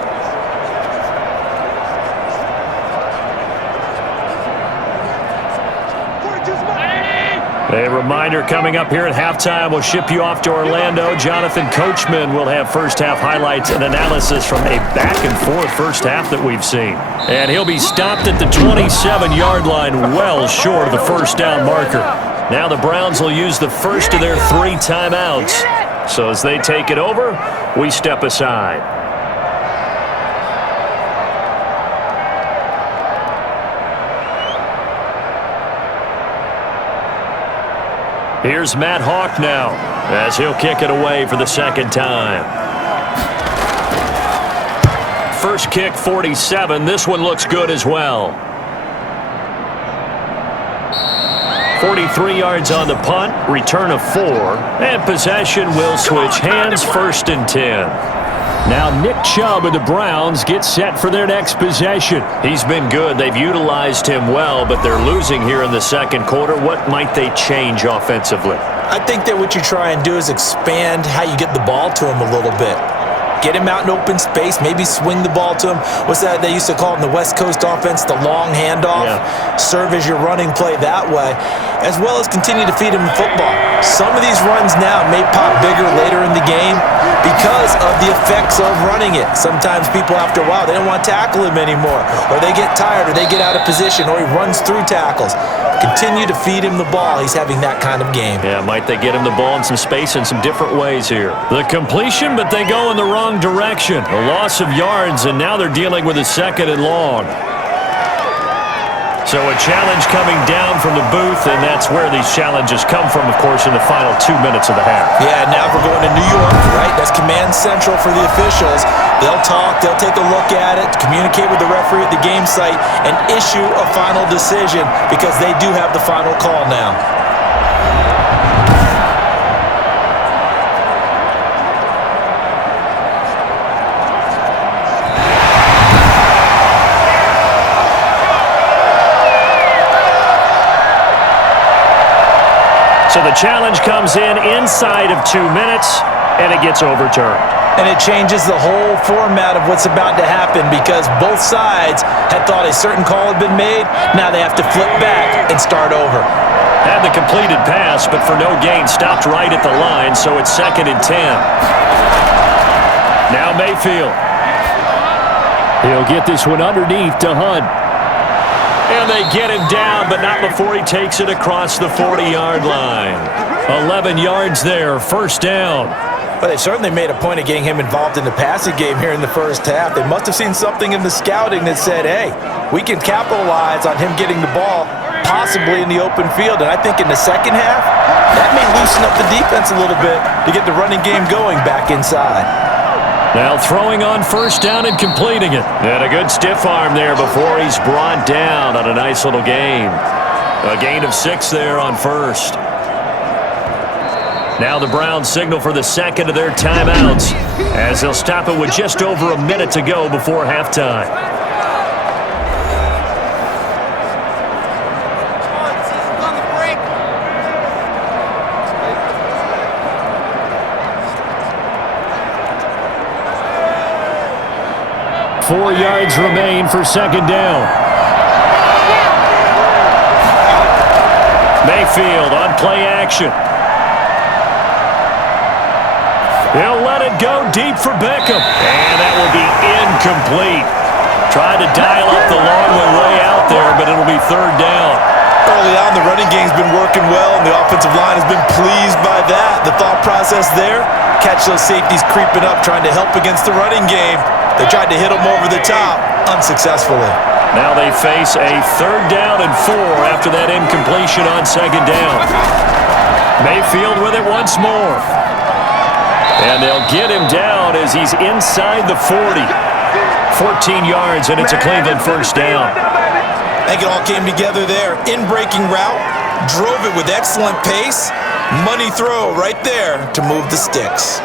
A reminder coming up here at halftime. We'll ship you off to Orlando. Jonathan Coachman will have first half highlights and analysis from a back-and-forth first half that we've seen. And he'll be stopped at the 27-yard line, well short of the first down marker. Now the Browns will use the first of their 3 timeouts. So as they take it over, we step aside. Here's Matt Hawk now as he'll kick it away for the second time. First kick, 47. This one looks good as well. 43 yards on the punt, return of 4, and possession will switch hands, 1st and 10. Now Nick Chubb and the Browns get set for their next possession. He's been good. They've utilized him well, but they're losing here in the second quarter. What might they change offensively? I think that what you try and do is expand how you get the ball to him a little bit. Get him out in open space, maybe swing the ball to him. What's that they used to call it in the West Coast offense, the long handoff? Yeah. Serve as your running play that way, as well as continue to feed him football. Some of these runs now may pop bigger later in the game because of the effects of running it. Sometimes people, after a while, they don't want to tackle him anymore, or they get tired, or they get out of position, or he runs through tackles. Continue to feed him the ball. He's having that kind of game. Yeah, might they get him the ball in some space in some different ways here. The completion, but they go in the wrong direction. A loss of yards, and now they're dealing with a 2nd and long. So a challenge coming down from the booth, and that's where these challenges come from, of course, in the final 2 minutes of the half. Yeah, now we're going to New York, right? That's command central for the officials. They'll talk, they'll take a look at it, communicate with the referee at the game site, and issue a final decision because they do have the final call now. So the challenge comes in inside of 2 minutes, and it gets overturned. And it changes the whole format of what's about to happen because both sides had thought a certain call had been made. Now they have to flip back and start over. Had the completed pass, but for no gain, stopped right at the line, so it's 2nd and 10. Now Mayfield. He'll get this one underneath to Hunt. And they get him down, but not before he takes it across the 40-yard line. 11 yards there, 1st down. But they certainly made a point of getting him involved in the passing game here in the first half. They must have seen something in the scouting that said, hey, we can capitalize on him getting the ball possibly in the open field. And I think in the second half, that may loosen up the defense a little bit to get the running game going back inside. Now throwing on 1st down and completing it. And a good stiff arm there before he's brought down on a nice little gain. A gain of 6 there on 1st. Now the Browns signal for the 2nd of their timeouts as they'll stop it with just over a minute to go before halftime. Four yards remain for 2nd down. Mayfield on play action. He'll let it go deep for Beckham. And that will be incomplete. Tried to dial up the long one way out there, but it'll be 3rd down. Early on, the running game's been working well, and the offensive line has been pleased by that. The thought process there, catch those safeties creeping up, trying to help against the running game. They tried to hit them over the top, unsuccessfully. Now they face a 3rd down and 4 after that incompletion on 2nd down. Mayfield with it once more. And they'll get him down as he's inside the 40. 14 yards, and it's a Cleveland 1st down. I think it all came together there. In-breaking route, drove it with excellent pace. Money throw right there to move the sticks.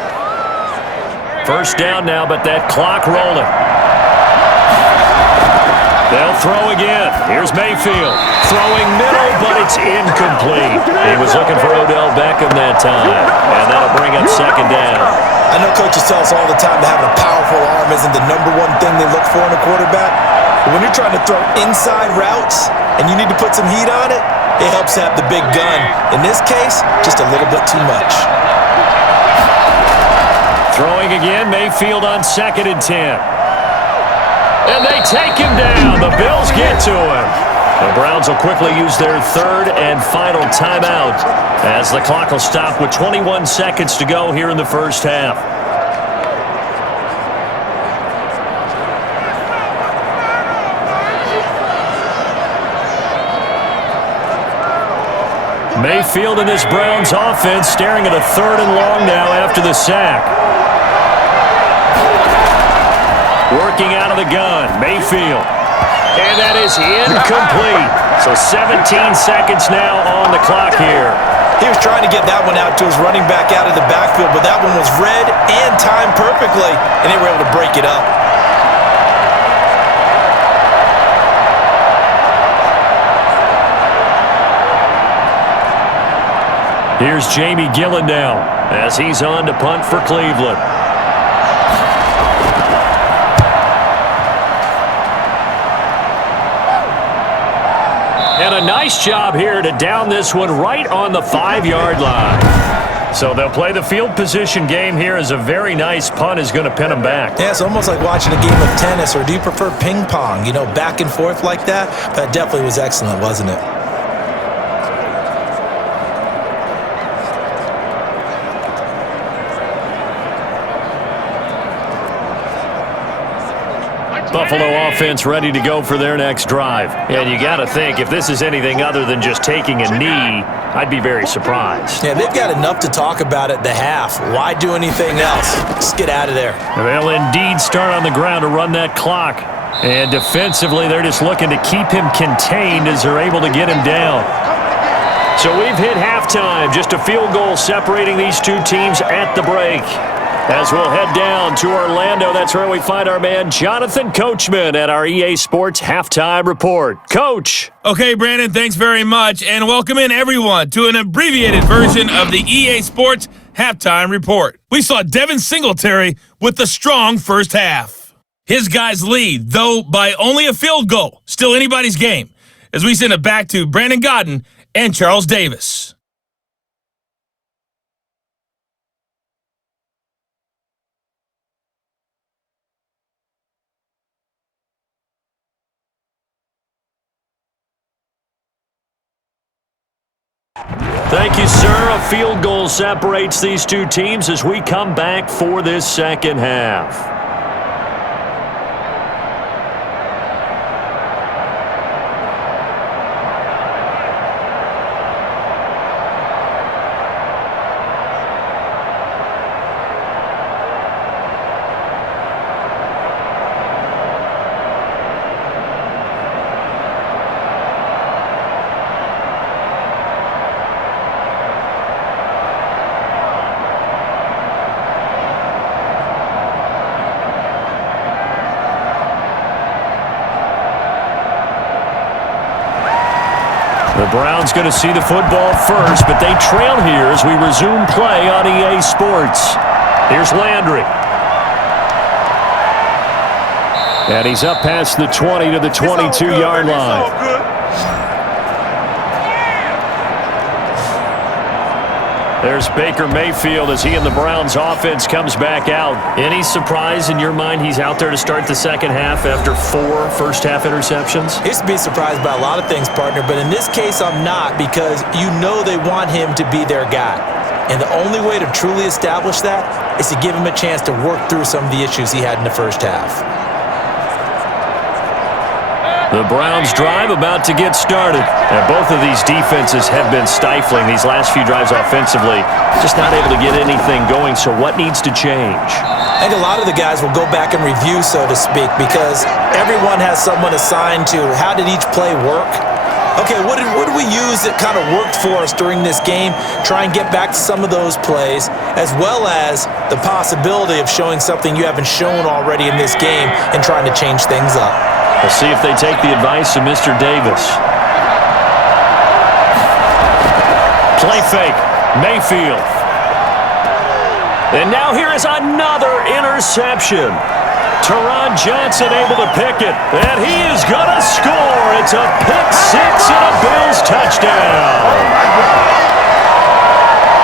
1st down now, but that clock rolling. They'll throw again. Here's Mayfield. Throwing middle, but it's incomplete. He was looking for Odell Beckham that time, and that'll bring up 2nd down. I know coaches tell us all the time that having a powerful arm isn't the #1 thing they look for in a quarterback. But when you're trying to throw inside routes and you need to put some heat on it, it helps have the big gun. In this case, just a little bit too much. Throwing again, Mayfield on 2nd and 10. And they take him down. The Bills get to him. The Browns will quickly use their 3rd and final timeout as the clock will stop with 21 seconds to go here in the 1st half. Mayfield in this Browns offense staring at a 3rd and long now after the sack. Working out of the gun, Mayfield. And that is incomplete. So 17 seconds now on the clock here. He was trying to get that one out to his running back out of the backfield, but that one was read and timed perfectly, and they were able to break it up. Here's Jamie Gillen now as he's on to punt for Cleveland. And a nice job here to down this one right on the 5-yard line. So they'll play the field position game here as a very nice punt is going to pin them back. Yeah, it's almost like watching a game of tennis, or do you prefer ping pong? You know, back and forth like that? That definitely was excellent, wasn't it? Buffalo offense ready to go for their next drive. And you got to think, if this is anything other than just taking a knee, I'd be very surprised. Yeah, they've got enough to talk about at the half. Why do anything else? Just get out of there. They'll indeed start on the ground to run that clock. And defensively, they're just looking to keep him contained as they're able to get him down. So we've hit halftime. Just a field goal separating these two teams at the break. As we'll head down to Orlando, that's where we find our man Jonathan Coachman at our EA Sports Halftime Report. Coach. Okay, Brandon, thanks very much, and welcome in everyone to an abbreviated version of the EA Sports Halftime Report. We saw Devin Singletary with the strong first half. His guys lead, though by only a field goal. Still anybody's game, as we send it back to Brandon Godden and Charles Davis. Thank you, sir. A field goal separates these two teams as we come back for this second half. The Browns going to see the football first, but they trail here as we resume play on EA Sports. Here's Landry. And he's up past the 20 to the 22-yard line. There's Baker Mayfield as he and the Browns offense comes back out. Any surprise in your mind he's out there to start the second half after 4 first-half interceptions? I used to be surprised by a lot of things, partner, but in this case I'm not, because you know they want him to be their guy. And the only way to truly establish that is to give him a chance to work through some of the issues he had in the first half. The Browns drive about to get started. And both of these defenses have been stifling these last few drives offensively. Just not able to get anything going, so what needs to change? I think a lot of the guys will go back and review, so to speak, because everyone has someone assigned to how did each play work. Okay, what did we use that kind of worked for us during this game? Try and get back to some of those plays, as well as the possibility of showing something you haven't shown already in this game and trying to change things up. We'll see if they take the advice of Mr. Davis. Play fake. Mayfield. And now here is another interception. Teron Johnson able to pick it. And he is going to score. It's a pick six and a Bills touchdown.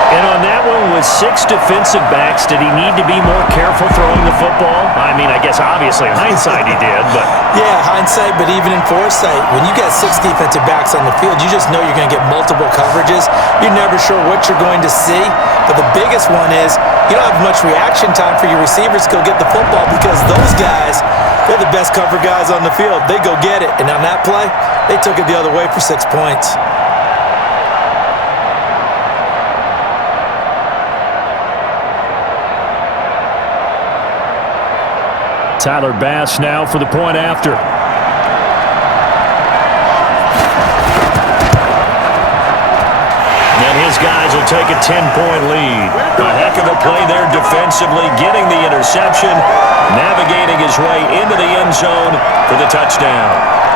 And on that one, with 6 defensive backs, did he need to be more careful throwing the football? I mean, I guess obviously in hindsight he did, but... Yeah, hindsight, but even in foresight, when you got 6 defensive backs on the field, you just know you're going to get multiple coverages. You're never sure what you're going to see. But the biggest one is you don't have much reaction time for your receivers to go get the football because those guys, they're the best cover guys on the field. They go get it. And on that play, they took it the other way for 6 points. Tyler Bass now for the point after. And his guys will take a 10-point lead. A heck of a play there defensively, getting the interception, navigating his way into the end zone for the touchdown.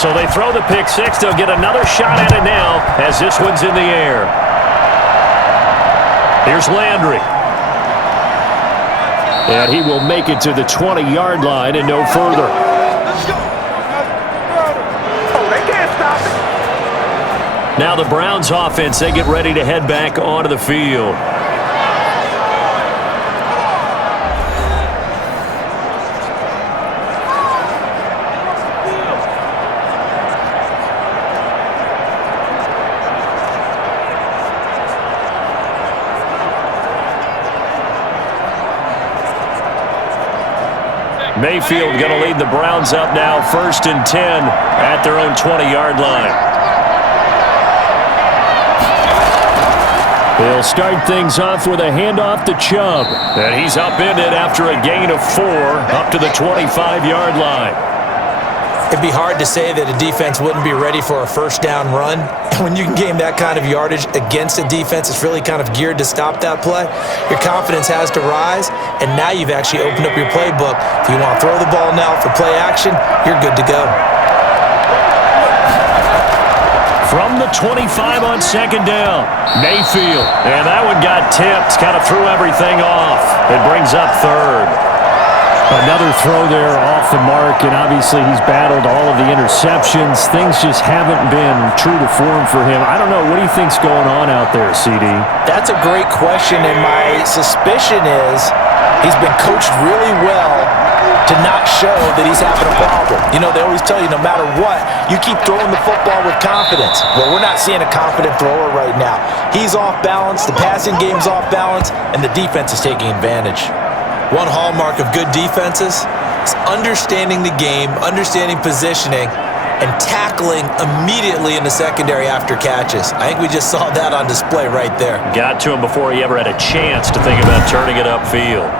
So they throw the pick six. They'll get another shot at it now as this one's in the air. Here's Landry. And he will make it to the 20-yard line and no further. Oh, they can't stop it. Now the Browns offense, they get ready to head back onto the field. Mayfield going to lead the Browns up now, 1st and 10 at their own 20-yard line. They'll start things off with a handoff to Chubb. And he's upended after a gain of 4 up to the 25-yard line. It'd be hard to say that a defense wouldn't be ready for a first down run. When you can gain that kind of yardage against a defense that's really kind of geared to stop that play, your confidence has to rise, and now you've actually opened up your playbook. If you want to throw the ball now for play action, you're good to go. From the 25 on 2nd down, Mayfield. And that one got tipped, kind of threw everything off. It brings up 3rd. Another throw there off the mark, and obviously he's battled all of the interceptions. Things just haven't been true to form for him. I don't know. What do you think's going on out there, CD? That's a great question, and my suspicion is he's been coached really well to not show that he's having a problem. You know, they always tell you no matter what, you keep throwing the football with confidence. Well, we're not seeing a confident thrower right now. He's off balance, the passing game's off balance, and the defense is taking advantage. One hallmark of good defenses is understanding the game, understanding positioning, and tackling immediately in the secondary after catches. I think we just saw that on display right there. Got to him before he ever had a chance to think about turning it upfield.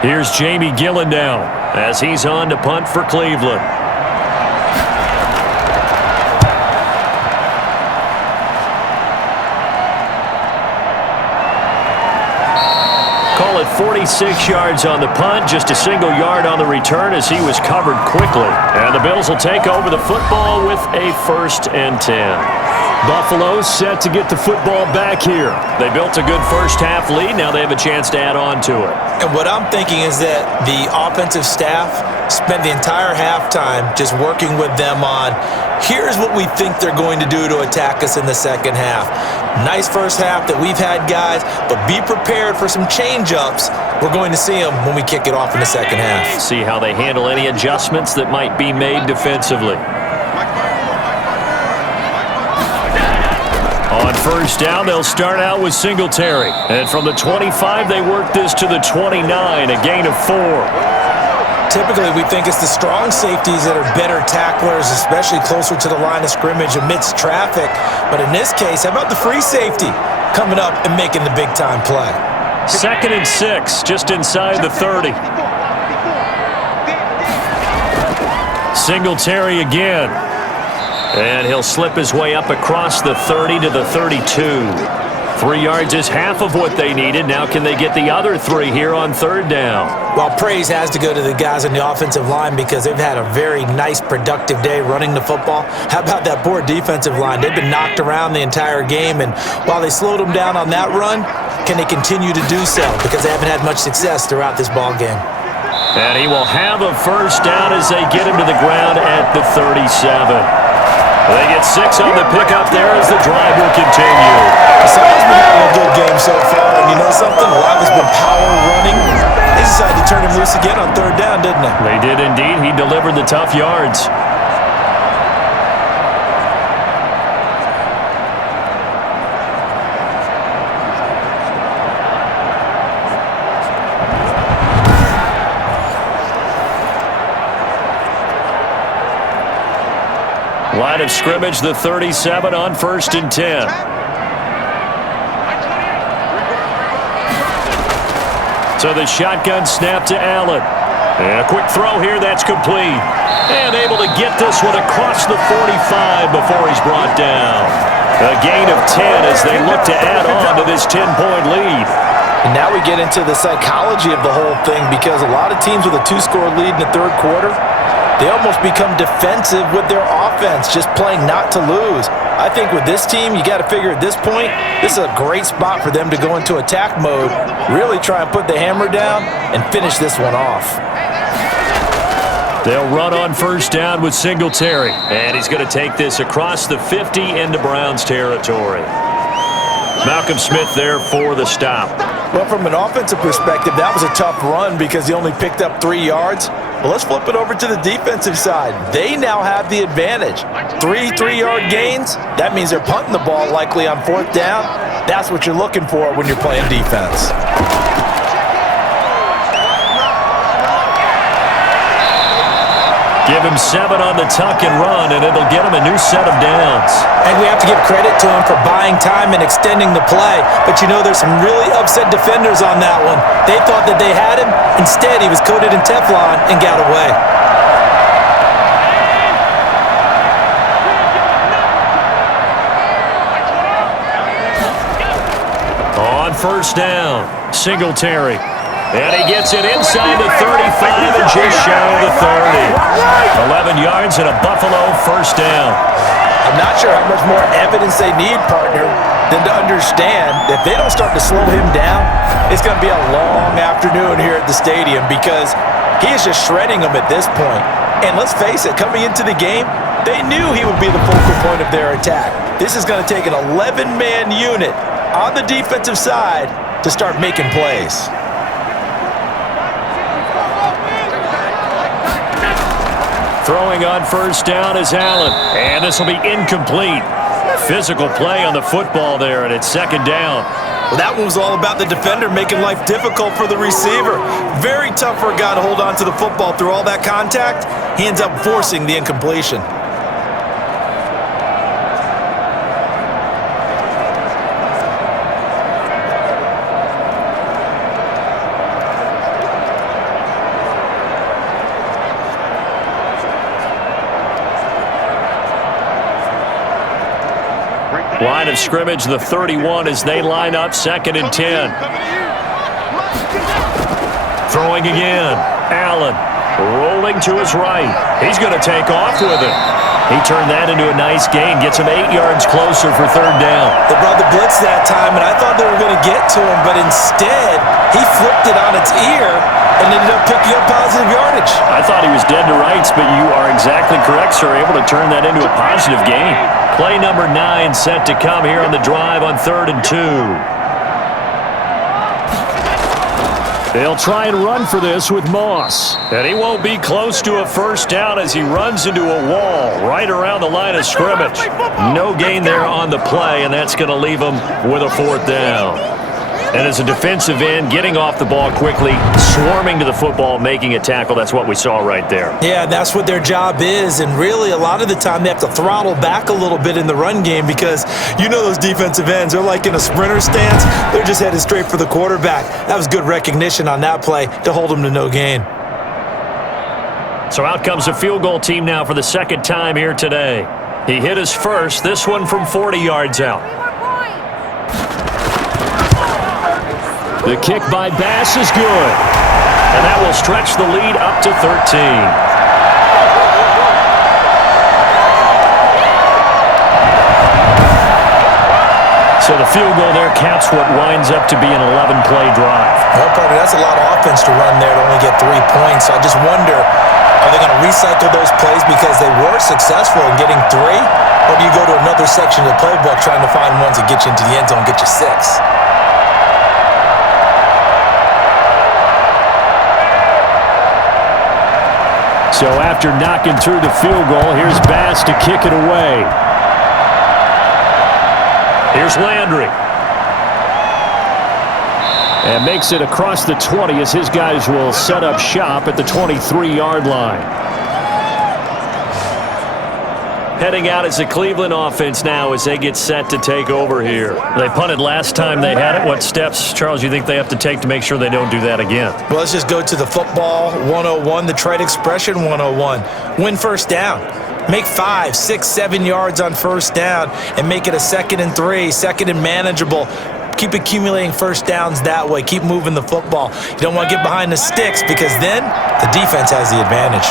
Here's Jamie Gillen now as he's on to punt for Cleveland. solid 46 yards on the punt, just a single yard on the return as he was covered quickly. And the Bills will take over the football with a 1st and 10. Buffalo set to get the football back here. They built a good first half lead. Now they have a chance to add on to it. And what I'm thinking is that the offensive staff spent the entire halftime just working with them on, here's what we think they're going to do to attack us in the second half. Nice first half that we've had, guys, but be prepared for some change-ups. We're going to see them when we kick it off in the second half. See how they handle any adjustments that might be made defensively. On first down, they'll start out with Singletary. And from the 25, they work this to the 29, a gain of 4. Typically, we think it's the strong safeties that are better tacklers, especially closer to the line of scrimmage amidst traffic. But in this case, how about the free safety coming up and making the big-time play? 2nd and 6, just inside the 30. Singletary again. And he'll slip his way up across the 30 to the 32. 3 yards is half of what they needed. Now can they get the other 3 here on 3rd down? Well, praise has to go to the guys on the offensive line because they've had a very nice, productive day running the football. How about that poor defensive line? They've been knocked around the entire game, and while they slowed them down on that run, can they continue to do so? Because they haven't had much success throughout this ball game. And he will have a first down as they get him to the ground at the 37. They get 6 on the pickup there as the drive will continue. Someone's been having a good game so far, and you know something? A lot has been power running. They decided to turn him loose again on 3rd down, didn't they? They did indeed. He delivered the tough yards. Line of scrimmage, the 37 on 1st and 10. So the shotgun snap to Allen. And a quick throw here, that's complete. And able to get this one across the 45 before he's brought down. A gain of 10 as they look to add on to this 10-point lead. And now we get into the psychology of the whole thing because a lot of teams with a 2-score lead in the 3rd quarter, they almost become defensive with their offense, just playing not to lose. I think with this team, you got to figure at this point, this is a great spot for them to go into attack mode, really try and put the hammer down and finish this one off. They'll run on first down with Singletary, and he's going to take this across the 50 into Browns territory. Malcolm Smith there for the stop. Well, from an offensive perspective, that was a tough run because he only picked up 3 yards. Well, let's flip it over to the defensive side. They now have the advantage. 3 3-yard gains, that means they're punting the ball likely on 4th down. That's what you're looking for when you're playing defense. Give him 7 on the tuck and run, and it'll get him a new set of downs. And we have to give credit to him for buying time and extending the play. But you know, there's some really upset defenders on that one. They thought that they had him. Instead, he was coated in Teflon and got away. On first down, Singletary. And he gets it inside the 35 and just shy of the 30. 11 yards and a Buffalo first down. I'm not sure how much more evidence they need, partner, than to understand that if they don't start to slow him down, it's going to be a long afternoon here at the stadium because he is just shredding them at this point. And let's face it, coming into the game, they knew he would be the focal point of their attack. This is going to take an 11-man unit on the defensive side to start making plays. Throwing on first down is Allen, and this will be incomplete. Physical play on the football there, and it's 2nd down. Well, that one was all about the defender making life difficult for the receiver. Very tough for a guy to hold on to the football through all that contact. He ends up forcing the incompletion. Line of scrimmage, the 31 as they line up 2nd and 10. Throwing again. Allen rolling to his right. He's going to take off with it. He turned that into a nice gain, gets him 8 yards closer for third down. They brought the blitz that time, and I thought they were going to get to him, but instead, he flipped it on its ear and ended up picking up positive yardage. I thought he was dead to rights, but you are exactly correct, sir. Able to turn that into a positive gain. Play number 9 set to come here on the drive on 3rd and 2. They'll try and run for this with Moss. And he won't be close to a first down as he runs into a wall right around the line of scrimmage. No gain there on the play, and that's going to leave him with a 4th down. And as a defensive end, getting off the ball quickly, swarming to the football, making a tackle, that's what we saw right there. Yeah, that's what their job is, and really a lot of the time they have to throttle back a little bit in the run game because you know those defensive ends, they're like in a sprinter stance. They're just headed straight for the quarterback. That was good recognition on that play to hold him to no gain. So out comes the field goal team now for the 2nd time here today. He hit his first, this one from 40 yards out. The kick by Bass is good. And that will stretch the lead up to 13. So the field goal there caps what winds up to be an 11-play drive. Well, partner, that's a lot of offense to run there to only get 3 points. So I just wonder, are they going to recycle those plays because they were successful in getting 3? Or do you go to another section of the playbook trying to find ones that get you into the end zone and get you 6? So after knocking through the field goal, here's Bass to kick it away. Here's Landry. And makes it across the 20 as his guys will set up shop at the 23-yard line. Heading out as the Cleveland offense now as they get set to take over here. They punted last time they had it. What steps, Charles, you think they have to take to make sure they don't do that again? Well, let's just go to the football 101, the trade expression 101. Win first down. Make 5, 6, 7 yards on first down and make it a 2nd and 3, 2nd and manageable. Keep accumulating first downs that way. Keep moving the football. You don't want to get behind the sticks because then the defense has the advantage.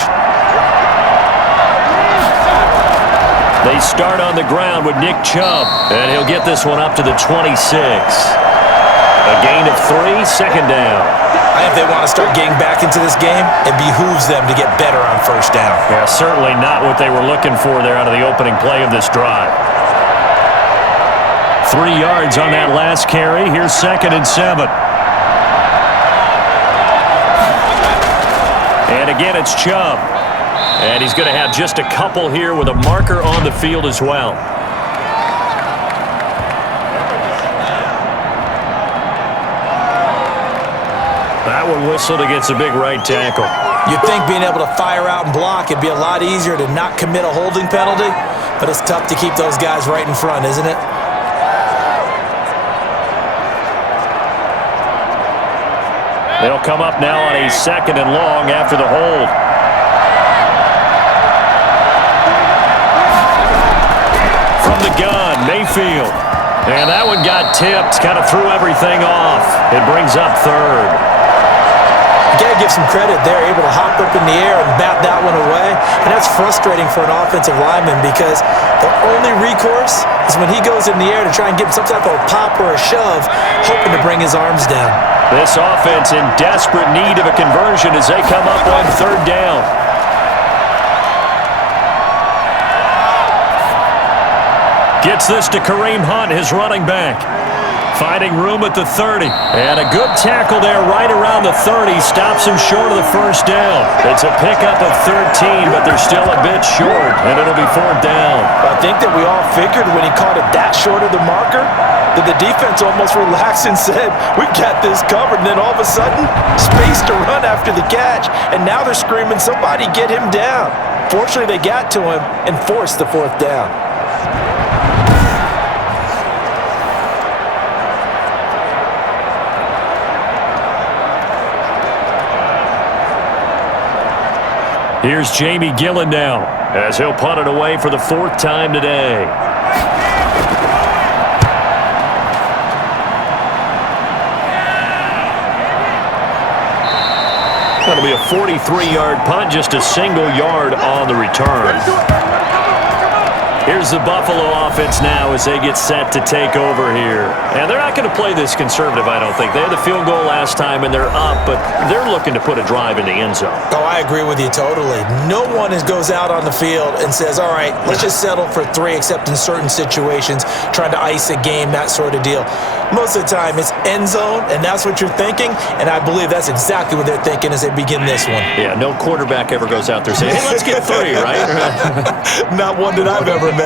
They start on the ground with Nick Chubb, and he'll get this one up to the 26. A gain of 3, 2nd down. If they want to start getting back into this game, it behooves them to get better on first down. Yeah, certainly not what they were looking for there out of the opening play of this drive. 3 yards on that last carry. Here's 2nd and 7. And again, it's Chubb. And he's going to have just a couple here with a marker on the field as well. That one whistled against a big right tackle. You'd think being able to fire out and block, it'd be a lot easier to not commit a holding penalty, but it's tough to keep those guys right in front, isn't it? They'll come up now on a 2nd and long after the hold. From the gun, Mayfield. And that one got tipped, kind of threw everything off. It brings up 3rd. You got to give some credit. They're able to hop up in the air and bat that one away. And that's frustrating for an offensive lineman because the only recourse is when he goes in the air to try and give some type of a pop or a shove, hoping to bring his arms down. This offense in desperate need of a conversion as they come up on 3rd down. Gets this to Kareem Hunt, his running back. Finding room at the 30. And a good tackle there right around the 30. Stops him short of the first down. It's a pickup of 13, but they're still a bit short, and it'll be 4th down. I think that we all figured when he caught it that short of the marker that the defense almost relaxed and said, we've got this covered. And then all of a sudden, space to run after the catch. And now they're screaming, somebody get him down. Fortunately, they got to him and forced the 4th down. Here's Jamie Gillen now as he'll punt it away for the 4th time today. That'll be a 43-yard punt, just a single yard on the return. Here's the Buffalo offense now as they get set to take over here. And they're not going to play this conservative, I don't think. They had the field goal last time, and they're up, but they're looking to put a drive in the end zone. Oh, I agree with you totally. No one goes out on the field and says, all right, let's just settle for 3, except in certain situations, trying to ice a game, that sort of deal. Most of the time, it's end zone, and that's what you're thinking, and I believe that's exactly what they're thinking as they begin this one. Yeah, no quarterback ever goes out there saying, hey, let's get 3, right? Not one that I've ever met.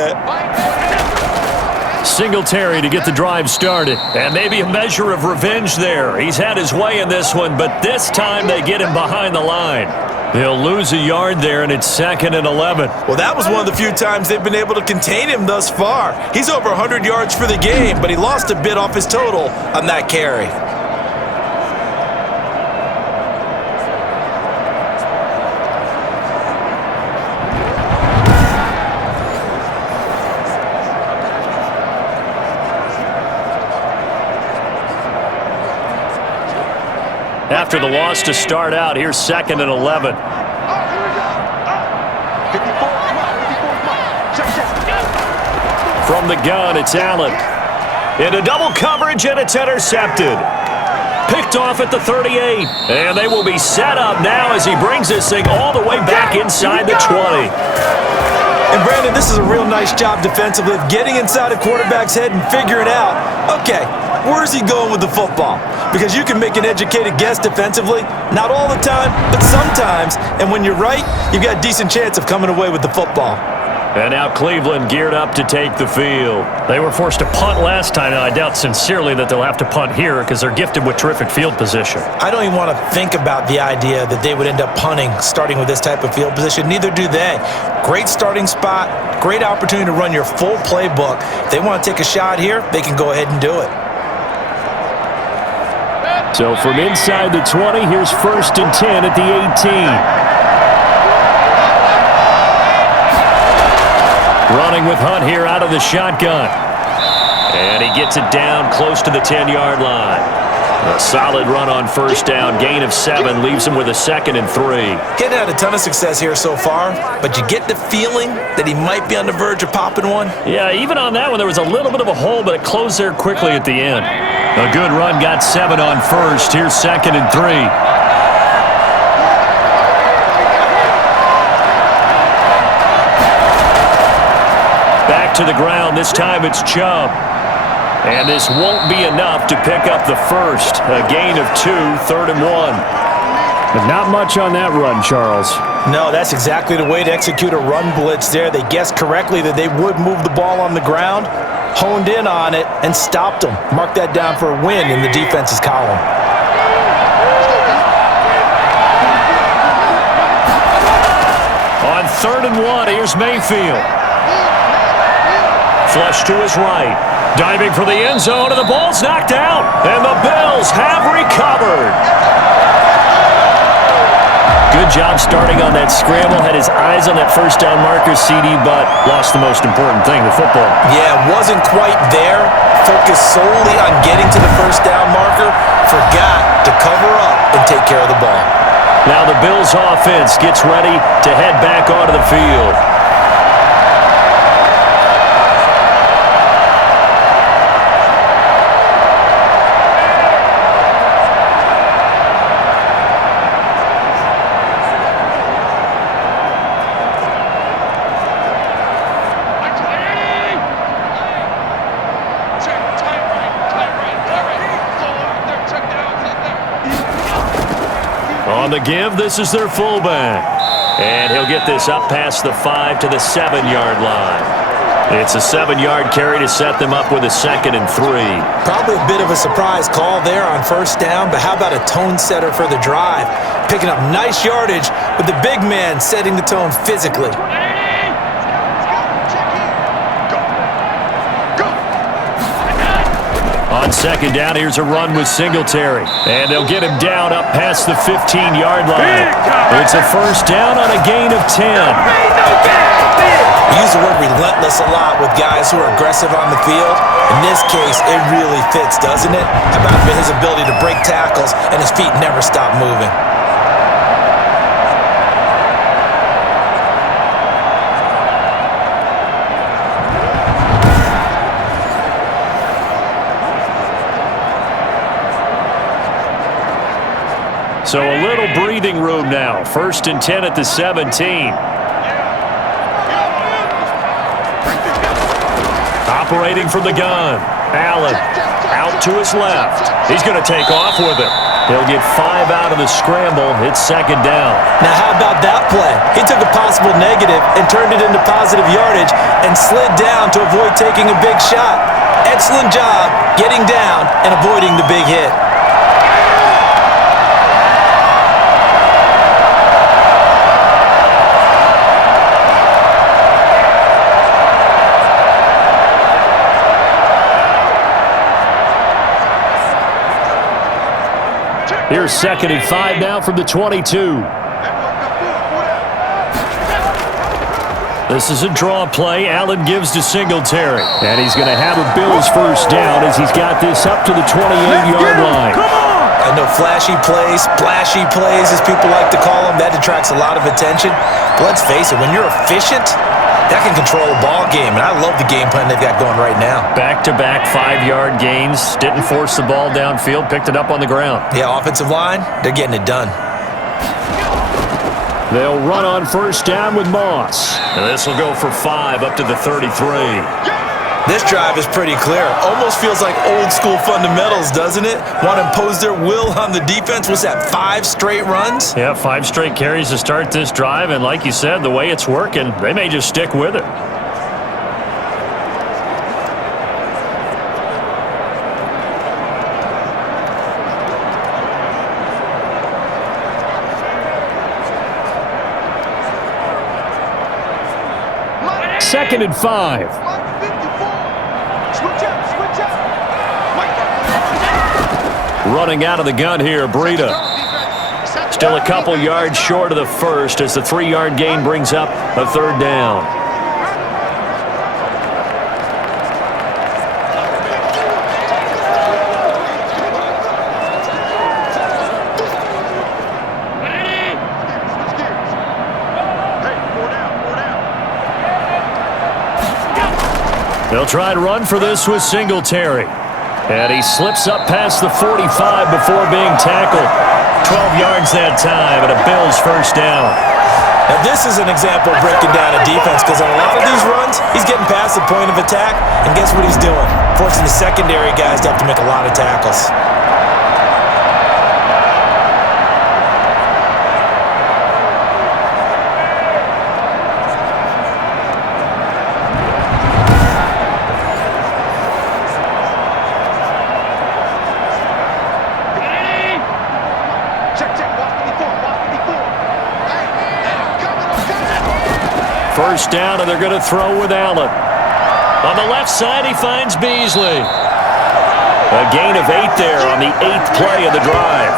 Singletary to get the drive started. And maybe a measure of revenge there. He's had his way in this one, but this time they get him behind the line. He'll lose a yard there, and it's 2nd and 11. Well, that was one of the few times they've been able to contain him thus far. He's over 100 yards for the game, but he lost a bit off his total on that carry. After the loss to start out, here's 2nd and 11. From the gun, it's Allen. Into double coverage, and it's intercepted. Picked off at the 38. And they will be set up now as he brings this thing all the way back inside the 20. And Brandon, this is a real nice job defensively of getting inside a quarterback's head and figuring out, okay, where's he going with the football? Because you can make an educated guess defensively, not all the time, but sometimes. And when you're right, you've got a decent chance of coming away with the football. And now Cleveland geared up to take the field. They were forced to punt last time, and I doubt sincerely that they'll have to punt here because they're gifted with terrific field position. I don't even want to think about the idea that they would end up punting starting with this type of field position. Neither do they. Great starting spot, great opportunity to run your full playbook. If they want to take a shot here, they can go ahead and do it. So from inside the 20, here's 1st and 10 at the 18. Running with Hunt here out of the shotgun. And he gets it down close to the 10-yard line. A solid run on 1st down. Gain of 7 leaves him with a 2nd and 3. He's had a ton of success here so far, but you get the feeling that he might be on the verge of popping one. Yeah, even on that one, there was a little bit of a hole, but it closed there quickly at the end. A good run got 7 on 1st. Here's 2nd and 3. Back to the ground. This time it's Chubb. And this won't be enough to pick up the 1st. A gain of 2, 3rd and 1. But not much on that run, Charles. No, that's exactly the way to execute a run blitz there. They guessed correctly that they would move the ball on the ground, honed in on it, and stopped them. Mark that down for a win in the defense's column. On 3rd and 1, here's Mayfield. Flush to his right. Diving for the end zone, and the ball's knocked out. And the Bills have recovered. Good job starting on that scramble. Had his eyes on that 1st down marker, CD, but lost the most important thing, the football. Yeah, wasn't quite there. Focused solely on getting to the 1st down marker. Forgot to cover up and take care of the ball. Now the Bills offense gets ready to head back onto the field. On the give, this is their fullback. And he'll get this up past the 5 to the 7-yard line. It's a 7-yard carry to set them up with a 2nd and 3. Probably a bit of a surprise call there on 1st down, but how about a tone setter for the drive? Picking up nice yardage with the big man setting the tone physically. On 2nd down, here's a run with Singletary. And they'll get him down up past the 15-yard line. It's a 1st down on a gain of 10. We use the word relentless a lot with guys who are aggressive on the field. In this case, it really fits, doesn't it? How about his ability to break tackles and his feet never stop moving? So a little breathing room now. 1st and 10 at the 17. Operating from the gun. Allen out to his left. He's going to take off with it. He'll get 5 out of the scramble. It's 2nd down. Now, how about that play? He took a possible negative and turned it into positive yardage and slid down to avoid taking a big shot. Excellent job getting down and avoiding the big hit. Here's 2nd and 5 now from the 22. This is a draw play. Allen gives to Singletary. And he's going to have a Bills 1st down as he's got this up to the 28-yard line. I know flashy plays, splashy plays, as people like to call them, that attracts a lot of attention. But let's face it, when you're efficient, that can control a ball game, and I love the game plan they've got going right now. Back-to-back 5-yard gains. Didn't force the ball downfield. Picked it up on the ground. Yeah, offensive line, they're getting it done. They'll run on 1st down with Moss. And this will go for 5 up to the 33. This drive is pretty clear. Almost feels like old school fundamentals, doesn't it? Want to impose their will on the defense. What's that, 5 straight runs? Yeah, 5 straight carries to start this drive. And like you said, the way it's working, they may just stick with it. Second and 5. Running out of the gun here, Breida. Still a couple yards short of the 1st as the 3-yard gain brings up a 3rd down. They'll try to run for this with Singletary. And he slips up past the 45 before being tackled. 12 yards that time, and a Bills 1st down. Now, this is an example of breaking down a defense, because on a lot of these runs, he's getting past the point of attack, and guess what he's doing? Forcing the secondary guys to have to make a lot of tackles. First down, and they're going to throw with Allen. On the left side, he finds Beasley. A gain of 8 there on the 8th play of the drive.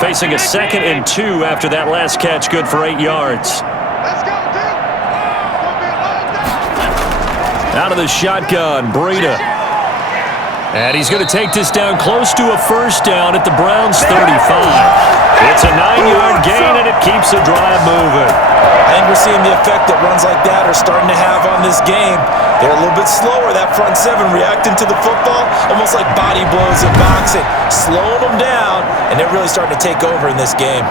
Facing a 2nd and 2 after that last catch, good for 8 yards. Out of the shotgun, Breida. And he's going to take this down close to a 1st down at the Browns' 35. It's a 9-yard gain, and it keeps the drive moving. I think we're seeing the effect that runs like that are starting to have on this game. They're a little bit slower, that front 7 reacting to the football, almost like body blows in boxing, slowing them down, and they're really starting to take over in this game.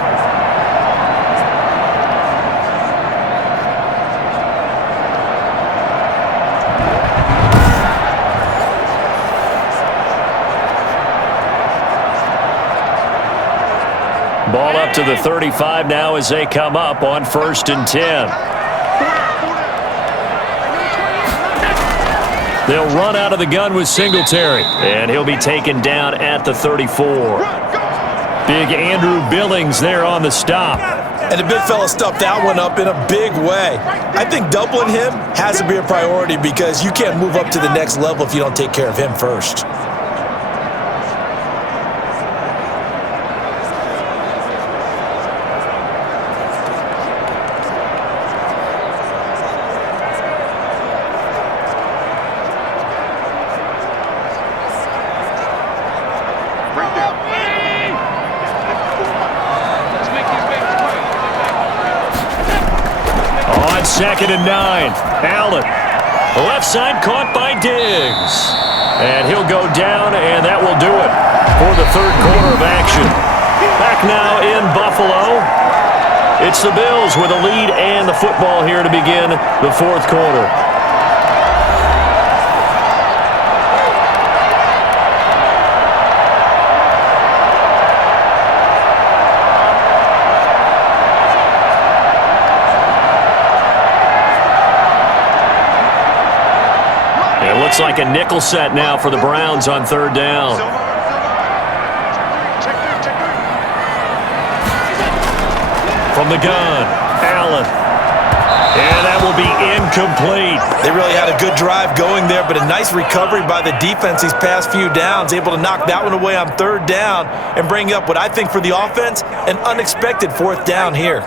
Ball up to the 35 now as they come up on 1st and 10. They'll run out of the gun with Singletary, and he'll be taken down at the 34. Big Andrew Billings there on the stop. And the big fella stuffed that one up in a big way. I think doubling him has to be a priority, because you can't move up to the next level if you don't take care of him first. 2nd and 9. Allen. Left side caught by Diggs. And he'll go down, and that will do it for the third quarter of action. Back now in Buffalo. It's the Bills with a lead and the football here to begin the fourth quarter. It looks like a nickel set now for the Browns on third down. From the gun, Allen. And that will be incomplete. They really had a good drive going there, but a nice recovery by the defense these past few downs, able to knock that one away on third down and bring up what I think for the offense, an unexpected fourth down here.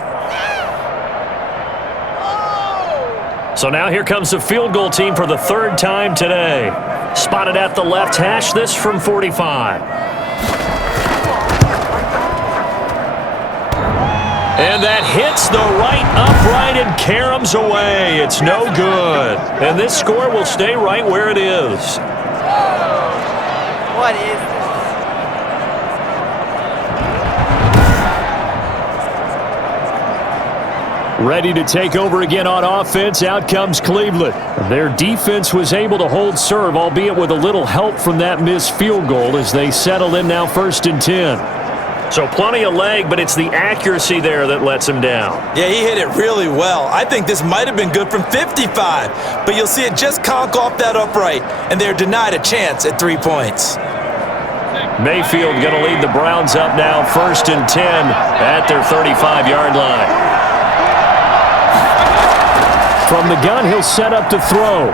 So now here comes the field goal team for the third time today. Spotted at the left hash, this from 45. And that hits the right upright and caroms away. It's no good. And this score will stay right where it is. What is this? Ready to take over again on offense. Out comes Cleveland. Their defense was able to hold serve, albeit with a little help from that missed field goal as they settle in now 1st and 10. So plenty of leg, but it's the accuracy there that lets him down. Yeah, he hit it really well. I think this might have been good from 55, but you'll see it just conk off that upright, and they're denied a chance at 3 points. Mayfield going to lead the Browns up now 1st and 10 at their 35-yard line. From the gun, he'll set up to throw.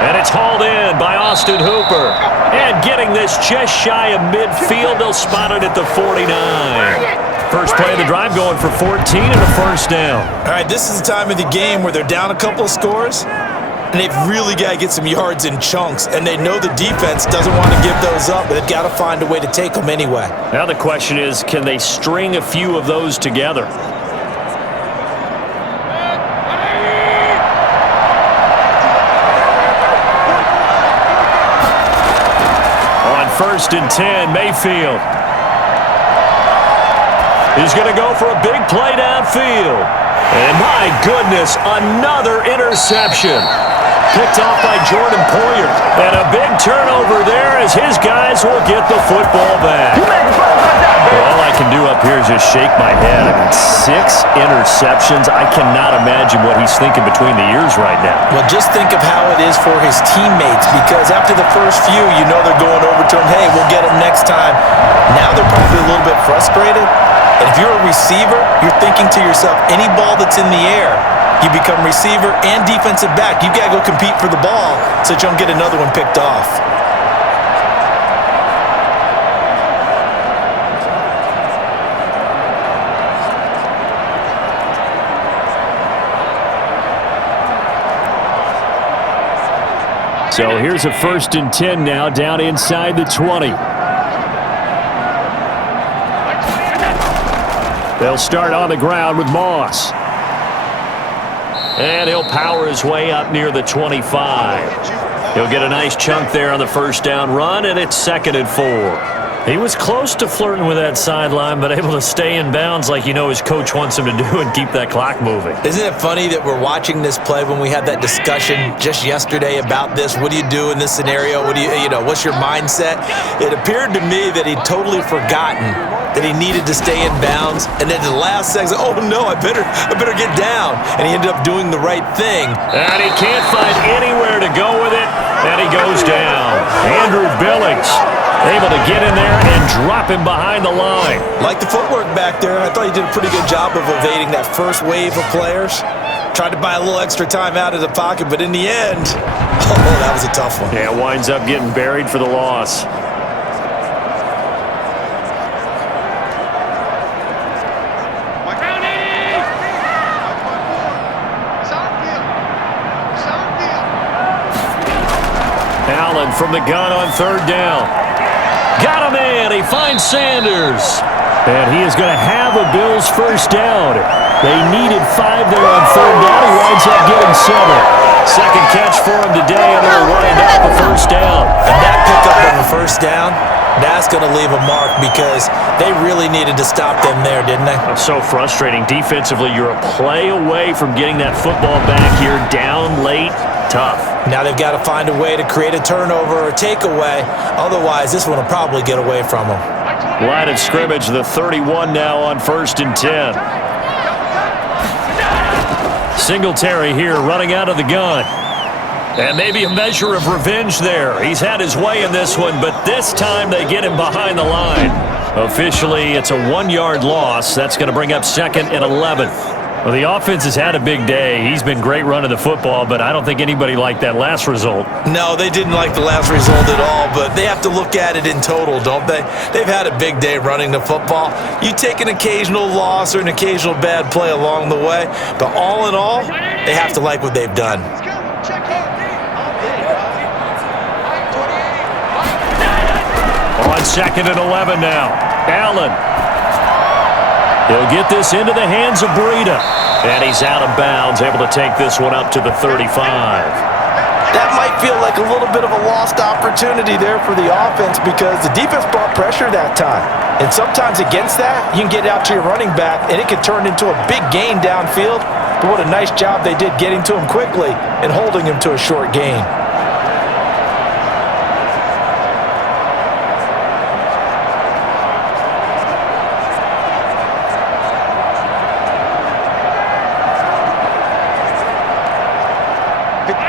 And it's hauled in by Austin Hooper. And getting this just shy of midfield, they'll spot it at the 49. First play of the drive going for 14 and a first down. All right, this is the time of the game where they're down a couple of scores, and they've really got to get some yards in chunks, and they know the defense doesn't want to give those up, but they've got to find a way to take them anyway. Now the question is, can they string a few of those together? First and 10, Mayfield. He's going to go for a big play downfield. And my goodness, another interception. Picked off by Jordan Poyer. And a big turnover there as his guys will get the football back. All I can do up here is just shake my head. I mean, 6 interceptions. I cannot imagine what he's thinking between the ears right now. Well, just think of how it is for his teammates, because after the first few, you know they're going over to him, hey, we'll get him next time. Now they're probably a little bit frustrated. And if you're a receiver, you're thinking to yourself, any ball that's in the air, you become receiver and defensive back. You've got to go compete for the ball so that you don't get another one picked off. So here's a 1st and 10 now, down inside the 20. They'll start on the ground with Moss. And he'll power his way up near the 25. He'll get a nice chunk there on the first down run, and it's 2nd and 4. He was close to flirting with that sideline, but able to stay in bounds like you know his coach wants him to do and keep that clock moving. Isn't it funny that we're watching this play when we had that discussion just yesterday about this? What do you do in this scenario? What do you know, what's your mindset? It appeared to me that he'd totally forgotten that he needed to stay in bounds, and then the last second, oh no, I better get down. And he ended up doing the right thing. And he can't find anywhere to go with it, and he goes down. Andrew Billings able to get in there and drop him behind the line. Like the footwork back there, I thought he did a pretty good job of evading that first wave of players. Tried to buy a little extra time out of the pocket, but in the end, oh, that was a tough one. Yeah, winds up getting buried for the loss. Allen from the gun on third down. Got him in. He finds Sanders. And he is going to have a Bills first down They needed 5 there on third down. He winds up getting 7. Second catch for him today, and it'll wind up a first down. And that pickup of a first down, that's going to leave a mark because they really needed to stop them there, didn't they? That's so frustrating. Defensively, you're a play away from getting that football back here. Down late, tough. Now they've got to find a way to create a turnover or takeaway. Otherwise, this one will probably get away from them. Line of scrimmage, the 31 now on 1st and 10. Singletary here running out of the gun. And maybe a measure of revenge there. He's had his way in this one, but this time they get him behind the line. Officially, it's a 1-yard loss. That's going to bring up 2nd and 11. Well, the offense has had a big day. He's been great running the football, but I don't think anybody liked that last result. No, they didn't like the last result at all, but they have to look at it in total, don't they? They've had a big day running the football. You take an occasional loss or an occasional bad play along the way, but all in all, they have to like what they've done. On 2nd and 11 now. Allen. He'll get this into the hands of Breida. And he's out of bounds, able to take this one up to the 35. That might feel like a little bit of a lost opportunity there for the offense because the defense brought pressure that time. And sometimes against that, you can get out to your running back, and it can turn into a big gain downfield. But what a nice job they did getting to him quickly and holding him to a short gain.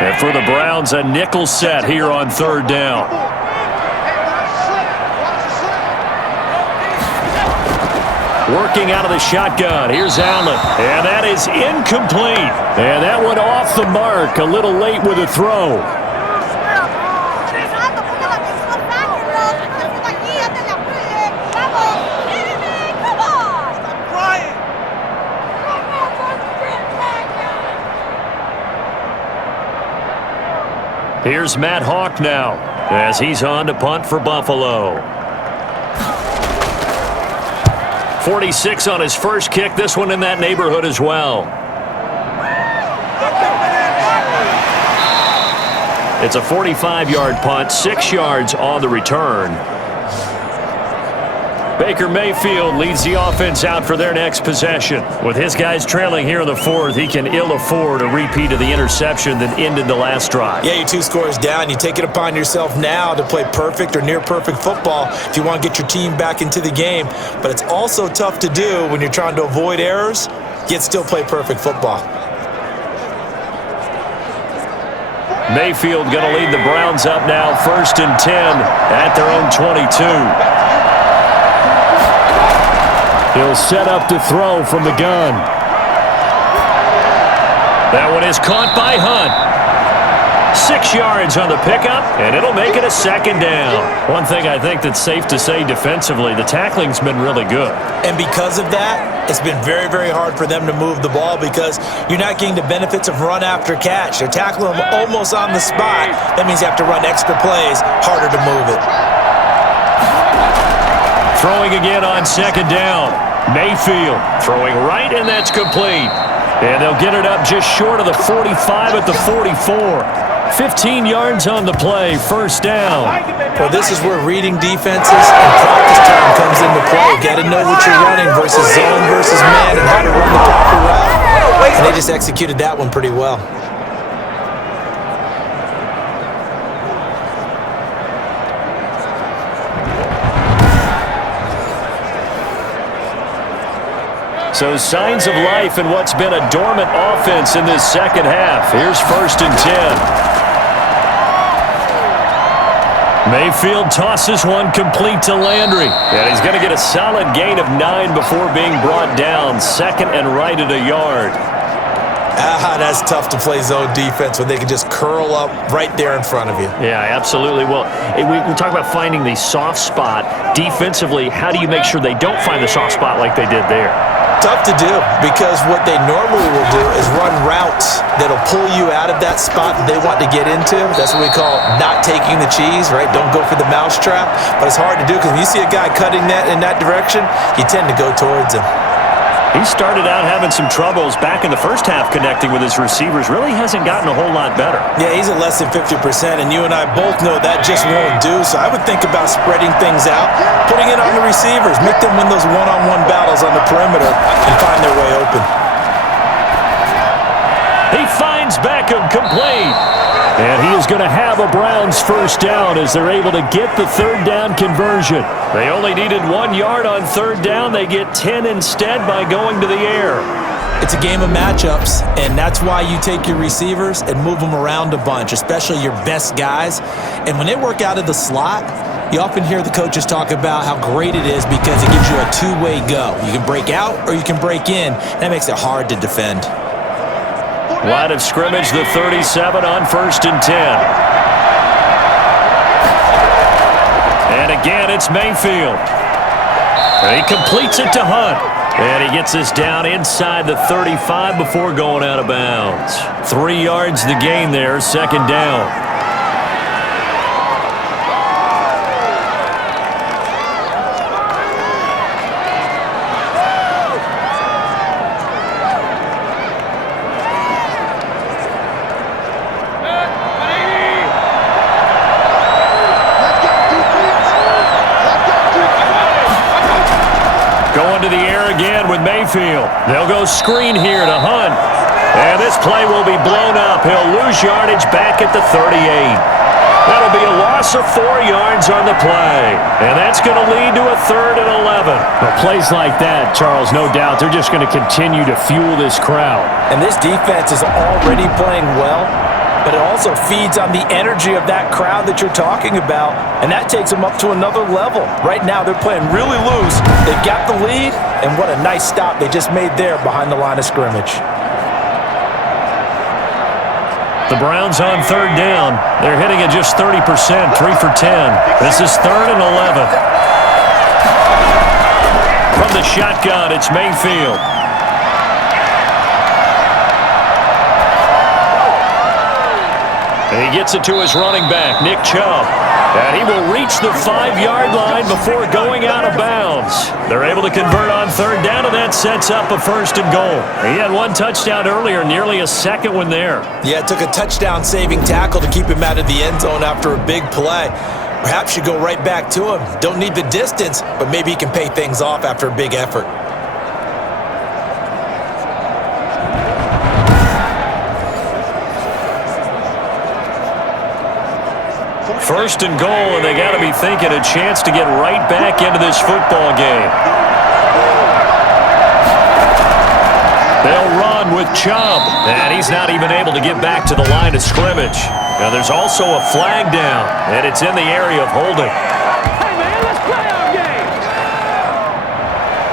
And for the Browns, a nickel set here on 3rd down. Working out of the shotgun. Here's Allen. And that is incomplete. And that went off the mark. A little late with a throw. Here's Matt Hawk now as he's on to punt for Buffalo. 46 on his first kick. This one in that neighborhood as well. It's a 45-yard punt, 6 yards on the return. Baker Mayfield leads the offense out for their next possession. With his guys trailing here in the 4th, he can ill afford a repeat of the interception that ended the last drive. Yeah, you're 2 scores down. You take it upon yourself now to play perfect or near-perfect football if you want to get your team back into the game. But it's also tough to do when you're trying to avoid errors, yet still play perfect football. Mayfield going to lead the Browns up now, 1st and 10 at their own 22. He'll set up to throw from the gun. That one is caught by Hunt. 6 yards on the pickup, and it'll make it a 2nd down. One thing I think that's safe to say defensively, the tackling's been really good. And because of that, it's been very, very hard for them to move the ball because you're not getting the benefits of run after catch. They're tackling them almost on the spot. That means you have to run extra plays, harder to move it. Throwing again on 2nd down. Mayfield throwing right, and that's complete. And they'll get it up just short of the 45 at the 44. 15 yards on the play, 1st down. Well, this is where reading defenses and practice time comes into play. You got to know what you're running versus zone versus man and how to run the proper route. And they just executed that one pretty well. So signs of life in what's been a dormant offense in this 2nd half. Here's 1st and 10. Mayfield tosses one complete to Landry. And he's going to get a solid gain of 9 before being brought down. 2nd and right at a yard. That's tough to play zone defense when they can just curl up right there in front of you. Yeah, absolutely. Well, we talk about finding the soft spot. Defensively, how do you make sure they don't find the soft spot like they did there? Tough to do because what they normally will do is run routes that'll pull you out of that spot that they want to get into. That's what we call not taking the cheese, right? Don't go for the mousetrap. But it's hard to do because when you see a guy cutting that in that direction, you tend to go towards him. He started out having some troubles back in the first half connecting with his receivers. Really hasn't gotten a whole lot better. Yeah, he's at less than 50%, and you and I both know that just won't do. So I would think about spreading things out, putting it on the receivers, make them win those one-on-one battles on the perimeter and find their way open. He finds Beckham complete. And he is going to have a Browns first down as they're able to get the third down conversion. They only needed 1 yard on third down. They get 10 instead by going to the air. It's a game of matchups, and that's why you take your receivers and move them around a bunch, especially your best guys. And when they work out of the slot, you often hear the coaches talk about how great it is because it gives you a two-way go. You can break out or you can break in. That makes it hard to defend. Line of scrimmage, the 37 on 1st and 10. And again, it's Mayfield. And he completes it to Hunt. And he gets this down inside the 35 before going out of bounds. 3 yards the gain there, second down. Going to the air again with Mayfield. They'll go screen here to Hunt. And this play will be blown up. He'll lose yardage back at the 38. That'll be a loss of 4 yards on the play. And that's going to lead to a 3rd and 11. Well, plays like that, Charles, no doubt, they're just going to continue to fuel this crowd. And this defense is already playing well, but it also feeds on the energy of that crowd that you're talking about, and that takes them up to another level. Right now, they're playing really loose. They've got the lead, and what a nice stop they just made there behind the line of scrimmage. The Browns on third down. They're hitting at just 30%, 3 for 10. This is 3rd and 11. From the shotgun, it's Mayfield. And he gets it to his running back, Nick Chubb. And he will reach the 5-yard line before going out of bounds. They're able to convert on third down, and that sets up a 1st and goal. He had 1 touchdown earlier, nearly a second one there. Yeah, it took a touchdown-saving tackle to keep him out of the end zone after a big play. Perhaps you go right back to him. Don't need the distance, but maybe he can pay things off after a big effort. 1st and goal, and they got to be thinking a chance to get right back into this football game. They'll run with Chubb, and he's not even able to get back to the line of scrimmage. Now there's also a flag down, and it's in the area of holding. Hey, man, let's play our game.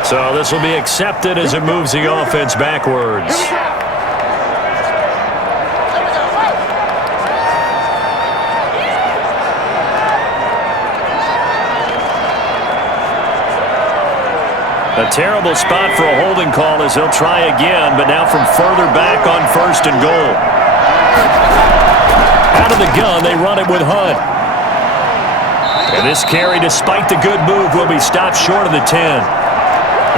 So this will be accepted as it moves the offense backwards. A terrible spot for a holding call as he'll try again, but now from further back on 1st and goal. Out of the gun, they run it with Hunt. And this carry, despite the good move, will be stopped short of the 10.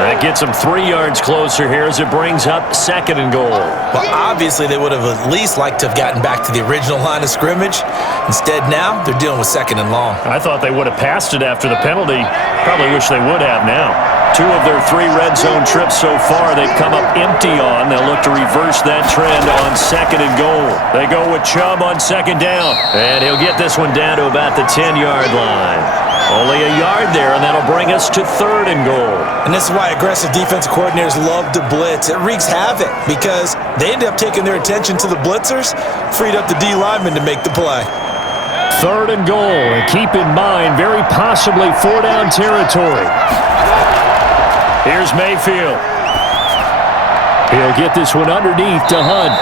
That gets them 3 yards closer here as it brings up 2nd and goal. Well, obviously, they would have at least liked to have gotten back to the original line of scrimmage. Instead, now, they're dealing with 2nd and long. I thought they would have passed it after the penalty. Probably wish they would have now. 2 of their 3 red zone trips so far they've come up empty on. They'll look to reverse that trend on 2nd and goal. They go with Chubb on 2nd down. And he'll get this one down to about the 10-yard line. Only a yard there, and that'll bring us to 3rd and goal. And this is why aggressive defensive coordinators love to blitz. It wreaks havoc because they end up taking their attention to the blitzers, freed up the D lineman to make the play. 3rd and goal, and keep in mind, very possibly 4-down territory. Here's Mayfield. He'll get this one underneath to Hunt.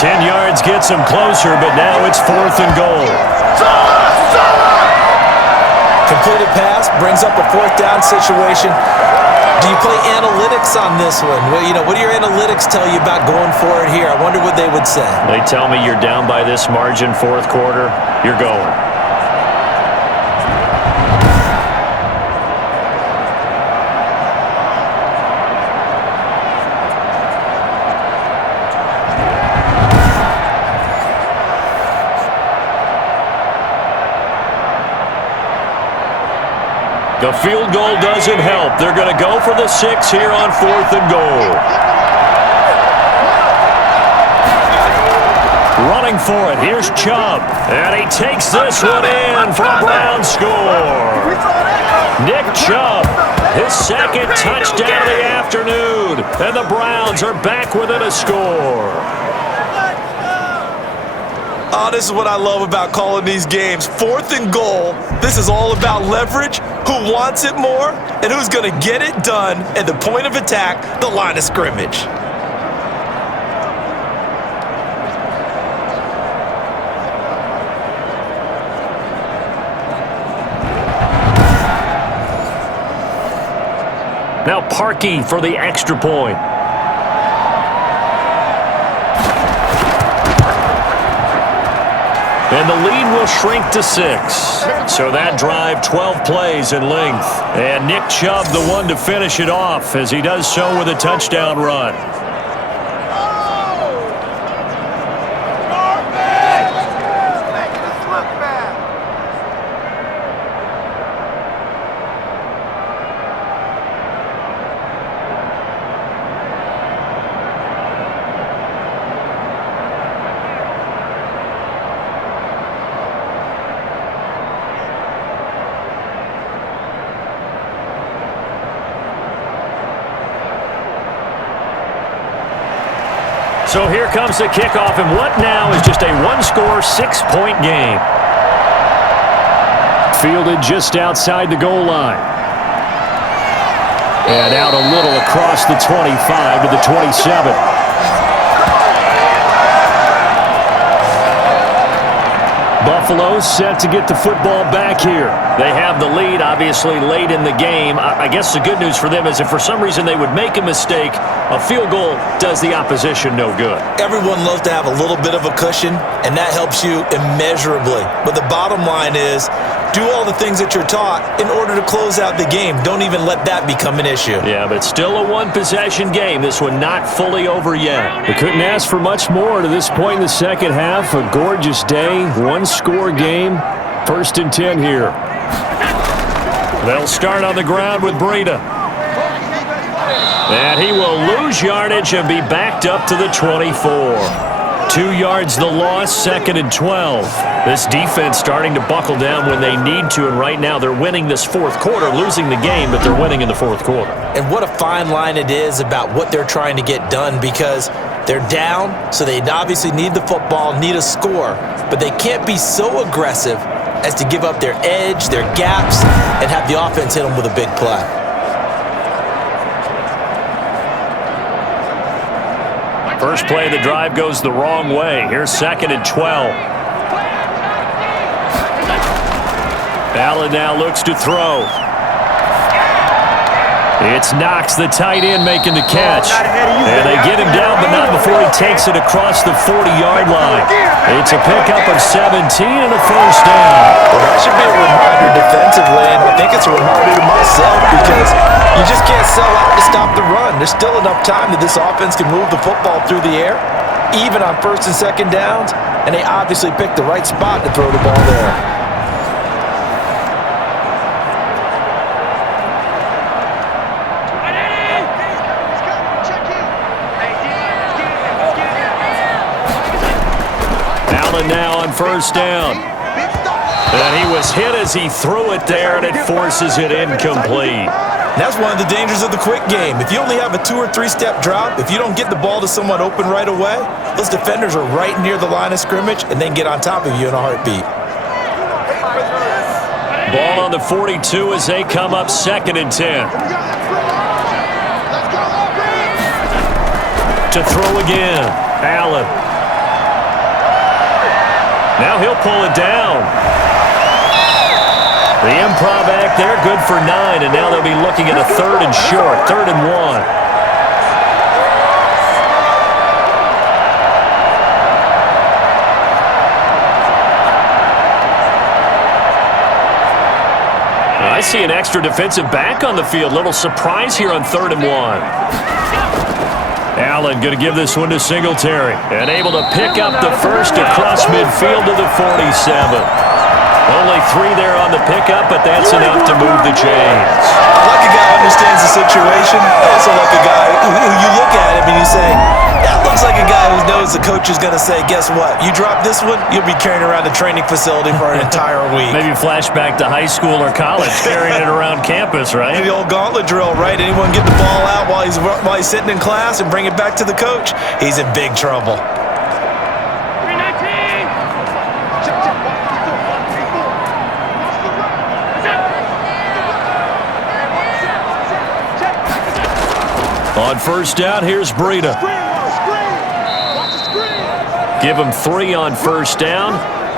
10 yards gets him closer, but now it's 4th and goal. Completed pass brings up a 4th down situation. Do you play analytics on this one? Well, what do your analytics tell you about going for it here? I wonder what they would say. They tell me you're down by this margin 4th quarter, you're going. The field goal doesn't help. They're going to go for the 6 here on 4th and goal. Running for it. Here's Chubb. And he takes this one in for a Brown score. Nick Chubb, his second touchdown of the afternoon. And the Browns are back within a score. Oh, this is what I love about calling these games. 4th and goal. This is all about leverage, who wants it more, and who's going to get it done at the point of attack, the line of scrimmage. Now Parkey for the extra point. And the lead will shrink to 6. So that drive, 12 plays in length. And Nick Chubb, the one to finish it off, as he does so with a touchdown run. So here comes the kickoff, and what now is just a one-score, 6-point game. Fielded just outside the goal line. And out a little across the 25 to the 27. Buffalo set to get the football back here. They have the lead, obviously, late in the game. I guess the good news for them is if for some reason they would make a mistake, a field goal does the opposition no good. Everyone loves to have a little bit of a cushion, and that helps you immeasurably. But the bottom line is, do all the things that you're taught in order to close out the game. Don't even let that become an issue. Yeah, but still a one-possession game. This one not fully over yet. We couldn't ask for much more to this point in the second half. A gorgeous day, one-score game. 1st and 10 here. They'll start on the ground with Breida. And he will lose yardage and be backed up to the 24. 2 yards the loss, 2nd and 12. This defense starting to buckle down when they need to, and right now they're winning this 4th quarter, losing the game, but they're winning in the 4th quarter. And what a fine line it is about what they're trying to get done, because they're down, so they obviously need the football, need a score, but they can't be so aggressive as to give up their edge, their gaps, and have the offense hit them with a big play. First play of the drive goes the wrong way. Here's 2nd and 12. Allen now looks to throw. It's Knox, the tight end, making the catch. And they get him down, but not before he takes it across the 40-yard line. It's a pickup of 17 and a first down. Well, that should be a reminder defensively, and I think it's a reminder to myself, because you just can't sell out to stop the run. There's still enough time that this offense can move the football through the air, even on 1st and 2nd downs, and they obviously picked the right spot to throw the ball there. Now on 1st down. And he was hit as he threw it there, and it forces it incomplete. That's one of the dangers of the quick game. If you only have a 2 or 3 step drop, if you don't get the ball to someone open right away, those defenders are right near the line of scrimmage and then get on top of you in a heartbeat. Ball on the 42 as they come up 2nd and 10. To throw again, Allen. Now he'll pull it down. The improv act there, good for 9, and now they'll be looking at a 3rd and short, 3rd and 1. I see an extra defensive back on the field. Little surprise here on 3rd and 1. Allen going to give this one to Singletary, and able to pick up the first across midfield to the 47. Only 3 there on the pickup, but that's enough to move the chains. I like a guy who understands the situation. I also like a guy who you look at him and you say, that looks like a guy who knows the coach is going to say, guess what? You drop this one, you'll be carrying around the training facility for an entire week. Maybe flashback to high school or college, carrying it around campus, right? The old gauntlet drill, right? Anyone get the ball out while he's sitting in class and bring it back to the coach? He's in big trouble. On first down, here's Breida. Give him 3 on first down.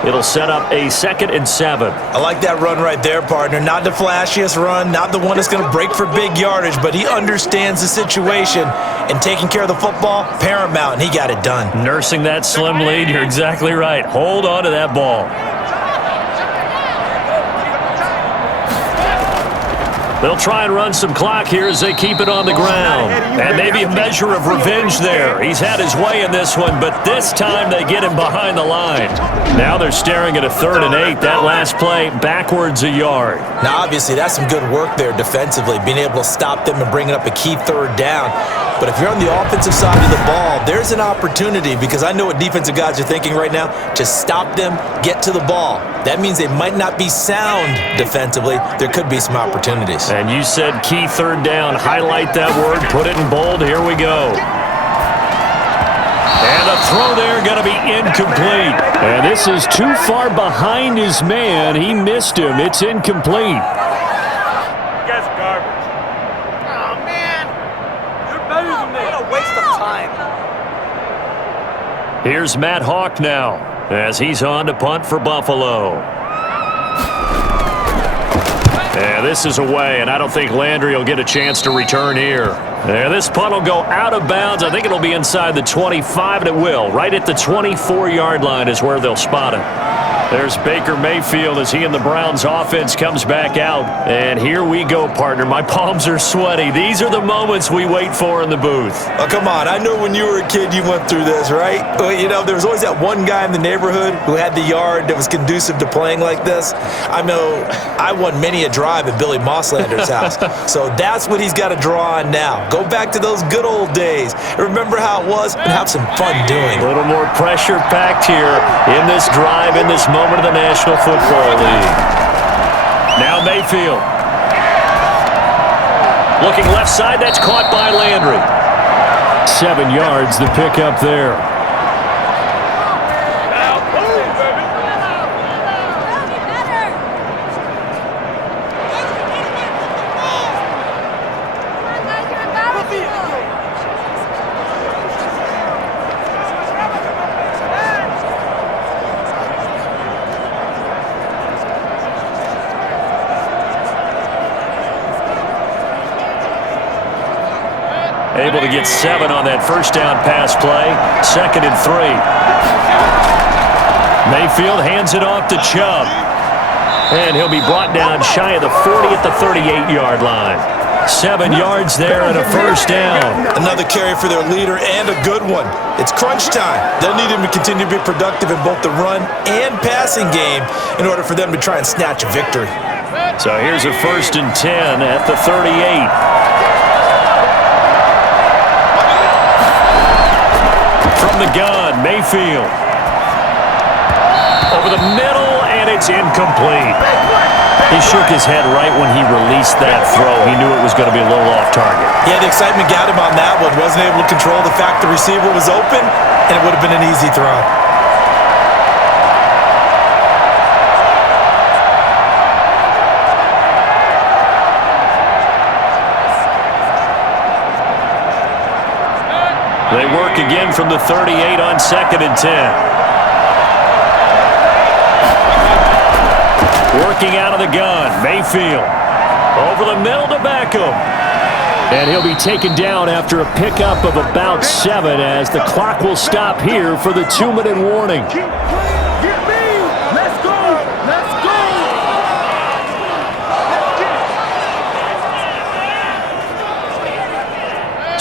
It'll set up a 2nd and 7. I like that run right there, partner. Not the flashiest run, not the one that's going to break for big yardage, but he understands the situation, and taking care of the football, paramount, and he got it done. Nursing that slim lead, you're exactly right. Hold on to that ball. They'll try and run some clock here as they keep it on the ground. And maybe a measure of revenge there. He's had his way in this one, but this time they get him behind the line. Now they're staring at a 3rd and 8. That last play, backwards a yard. Now, obviously, that's some good work there defensively, being able to stop them and bringing up a key 3rd down. But if you're on the offensive side of the ball, there's an opportunity, because I know what defensive guys are thinking right now. Just stop them, get to the ball. That means they might not be sound defensively. There could be some opportunities. And you said key 3rd down. Highlight that word. Put it in bold. Here we go. And a throw there going to be incomplete. And this is too far behind his man. He missed him. It's incomplete. You guys are garbage. Oh, man. You're better than me. What a waste of time. Here's Matt Hawk now as he's on to punt for Buffalo. And this is away, and I don't think Landry will get a chance to return here. And this punt will go out of bounds. I think it'll be inside the 25, and it will. Right at the 24-yard line is where they'll spot it. There's Baker Mayfield as he and the Browns offense comes back out. And here we go, partner. My palms are sweaty. These are the moments we wait for in the booth. Oh, come on. I know when you were a kid you went through this, right? Well, you know, there was always that one guy in the neighborhood who had the yard that was conducive to playing like this. I know I won many a drive at Billy Mosslander's house. So that's what he's got to draw on now. Go back to those good old days. Remember how it was and have some fun doing it. A little more pressure packed here in this drive, in this moment of the National Football League. Now Mayfield. Looking left side, that's caught by Landry. 7 yards, the pickup there. Able to get 7 on that first down pass play. 2nd and 3. Mayfield hands it off to Chubb. And he'll be brought down shy of the 40 at the 38-yard line. 7 yards there and a first down. Another carry for their leader and a good one. It's crunch time. They'll need him to continue to be productive in both the run and passing game in order for them to try and snatch a victory. So here's a 1st and 10 at the 38. From the gun, Mayfield. Over the middle, and it's incomplete. He shook his head right when he released that throw. He knew it was going to be a little off target. Yeah, the excitement got him on that one. Wasn't able to control the fact the receiver was open, and it would have been an easy throw. They work again from the 38 on 2nd and 10. Working out of the gun, Mayfield. Over the middle to Beckham. And he'll be taken down after a pickup of about 7 as the clock will stop here for the 2-minute warning. Let's go! Let's go!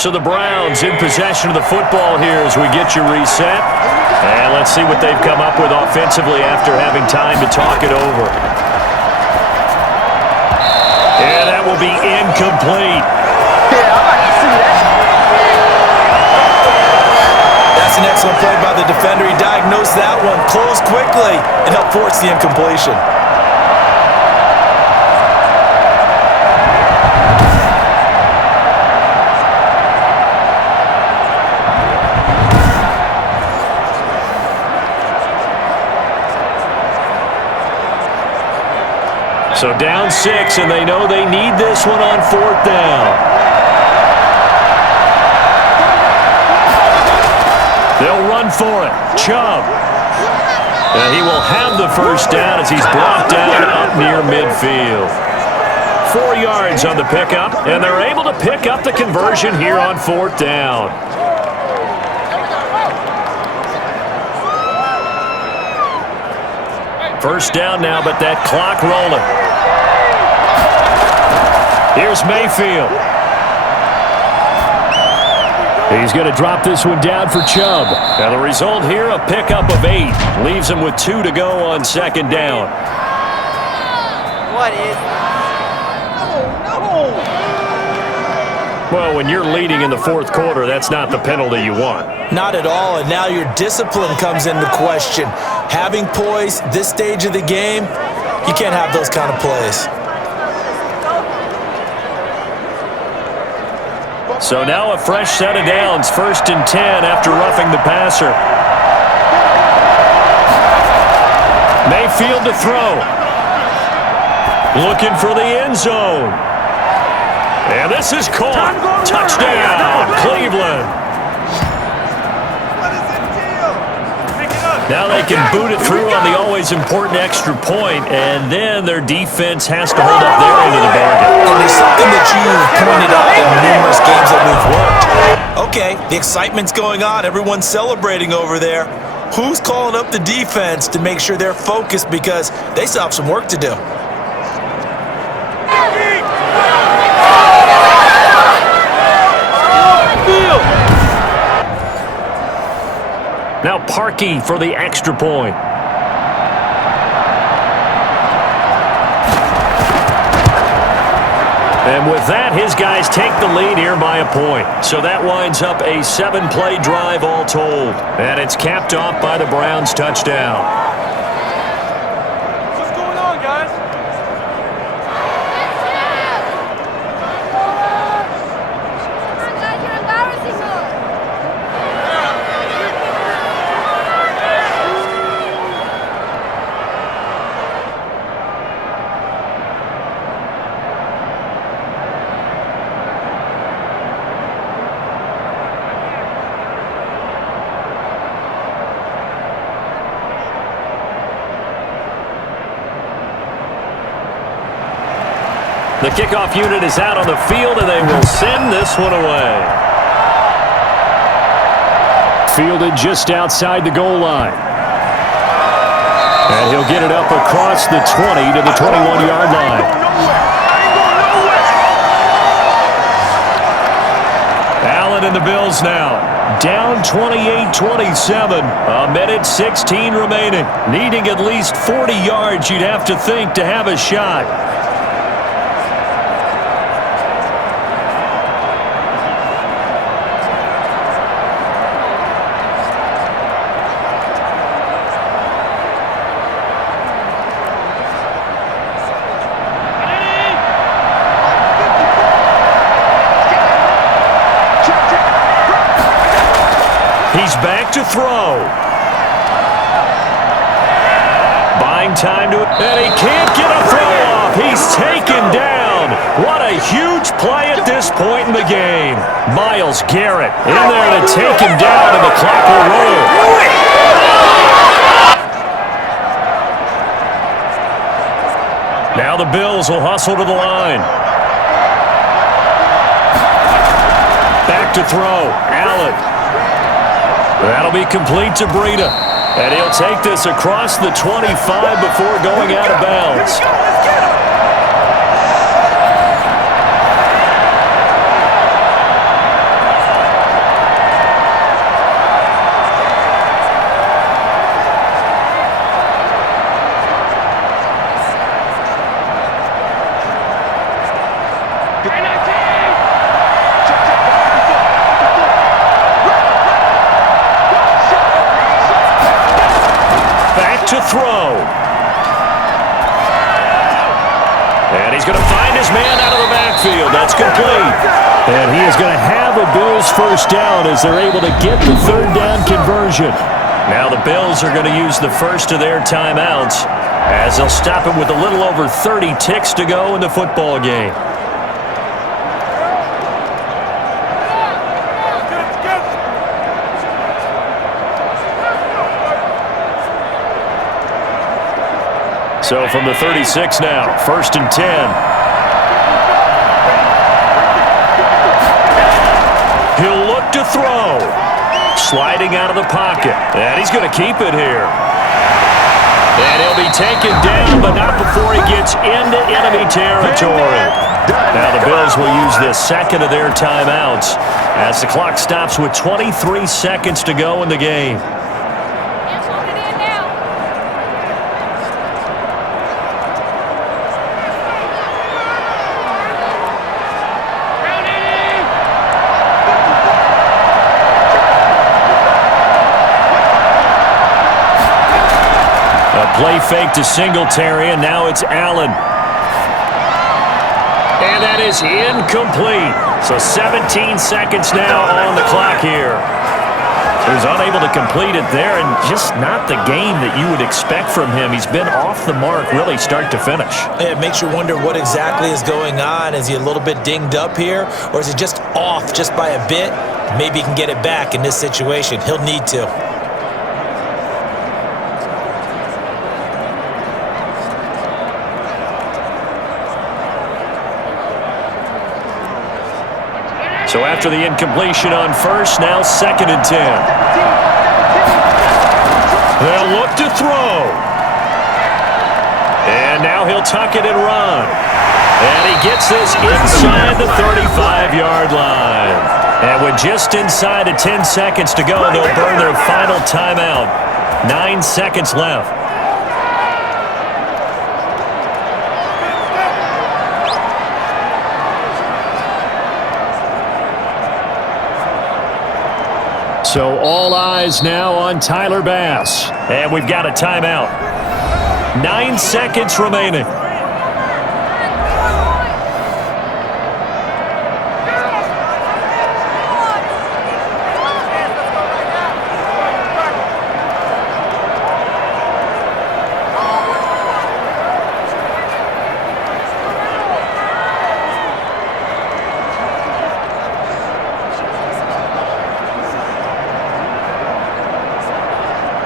So the Browns in possession of the football here as we get you reset. And let's see what they've come up with offensively after having time to talk it over. And that will be incomplete. That's an excellent play by the defender. He diagnosed that one, closed quickly, and helped force the incompletion. So down 6, and they know they need this one on 4th down. They'll run for it. Chubb. And he will have the first down as he's brought down up near midfield. 4 yards on the pickup, and they're able to pick up the conversion here on 4th down. First down now, but that clock rolling. Here's Mayfield. He's going to drop this one down for Chubb. Now the result here, a pickup of 8. Leaves him with 2 to go on 2nd down. What is that? Oh, no! Well, when you're leading in the 4th quarter, that's not the penalty you want. Not at all, and now your discipline comes into question. Having poise this stage of the game, you can't have those kind of plays. So now a fresh set of downs, 1st and 10 after roughing the passer. Mayfield to throw. Looking for the end zone. And this is caught. Touchdown, Cleveland. Now they can boot it through on the always important extra point, and then their defense has to hold up their end of the bargain. And there's something that you've pointed out in numerous games that we've worked. Okay, the excitement's going on. Everyone's celebrating over there. Who's calling up the defense to make sure they're focused because they still have some work to do? Now Parkey for the extra point. And with that, his guys take the lead here by a point. So that winds up a 7-play drive all told. And it's capped off by the Browns' touchdown. What's going on, guys? The kickoff unit is out on the field, and they will send this one away. Fielded just outside the goal line. And he'll get it up across the 20 to the 21-yard line. Allen and the Bills now. Down 28-27. A minute 16 remaining. Needing at least 40 yards, you'd have to think, to have a shot. He's back to throw. Buying time to it, and he can't get a throw off. He's taken down. What a huge play at this point in the game. Myles Garrett in there to take him down, and the clock will roll. Now the Bills will hustle to the line. Back to throw. Allen. That'll be complete to Breida. And he'll take this across the 25 before going out of bounds. to throw. And he's going to find his man out of the backfield. That's complete. And he is going to have a Bills first down as they're able to get the third down conversion. Now the Bills are going to use the first of their timeouts as they'll stop him with a little over 30 ticks to go in the football game. So from the 36 now, 1st and 10. He'll look to throw. Sliding out of the pocket. And he's going to keep it here. And he'll be taken down, but not before he gets into enemy territory. Now the Bills will use the second of their timeouts as the clock stops with 23 seconds to go in the game. Play fake to Singletary, and now it's Allen. And that is incomplete. So 17 seconds now on the clock here. He was unable to complete it there, and just not the game that you would expect from him. He's been off the mark really start to finish. It makes you wonder what exactly is going on. Is he a little bit dinged up here, or is he just off just by a bit? Maybe he can get it back in this situation. He'll need to. So after the incompletion on first, now 2nd and 10. They'll look to throw. And now he'll tuck it and run. And he gets this inside the 35-yard line. And with just inside of 10 seconds to go, they'll burn their final timeout. 9 seconds left. So all eyes now on Tyler Bass. And we've got a timeout. 9 seconds remaining.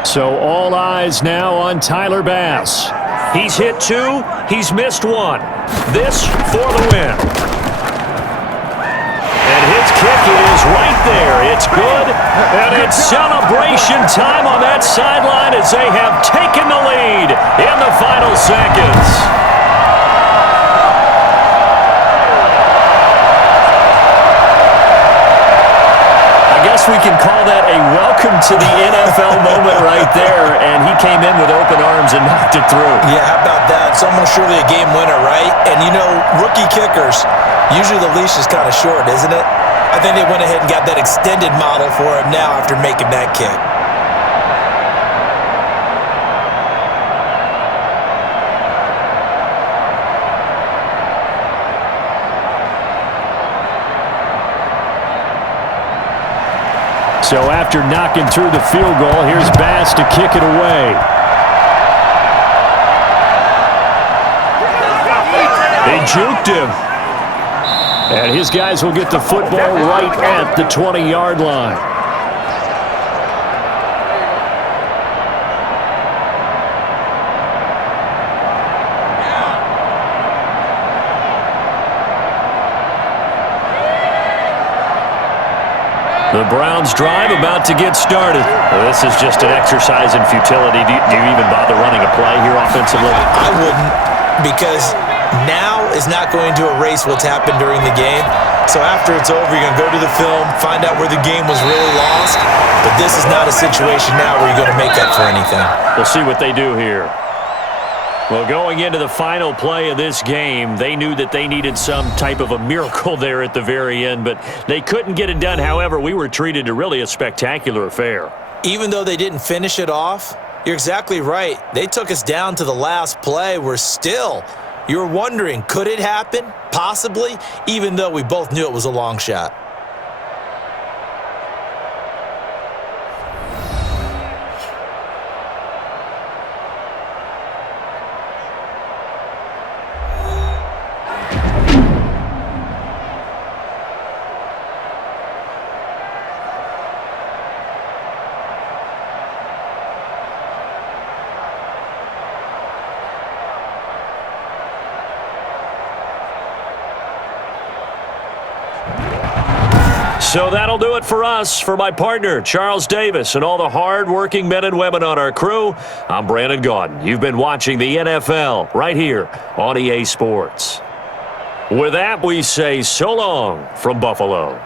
So all eyes now on Tyler Bass. He's hit 2. He's missed 1. This for the win. And his kick is right there. It's good. And it's celebration time on that sideline as they have taken the lead in the final seconds. We can call that a welcome to the NFL moment right there, and he came in with open arms and knocked it through. Yeah, how about that? It's almost surely a game winner, right? And you know, rookie kickers, usually the leash is kind of short, isn't it? I think they went ahead and got that extended model for him now after making that kick. So after knocking through the field goal, here's Bass to kick it away. They juked him. And his guys will get the football right at the 20-yard line. The Browns drive about to get started. Well, this is just an exercise in futility. Do you even bother running a play here offensively? I wouldn't, because now is not going to erase what's happened during the game. So after it's over, you're going to go to the film, find out where the game was really lost. But this is not a situation now where you're going to make up for anything. We'll see what they do here. Well, going into the final play of this game, they knew that they needed some type of a miracle there at the very end, but they couldn't get it done. However, we were treated to really a spectacular affair. Even though they didn't finish it off, You're exactly right. They took us down to the last play. You were wondering, could it happen? Possibly, even though we both knew it was a long shot. So that'll do it for us. For my partner, Charles Davis, and all the hard-working men and women on our crew, I'm Brandon Gaudin. You've been watching the NFL right here on EA Sports. With that, we say so long from Buffalo.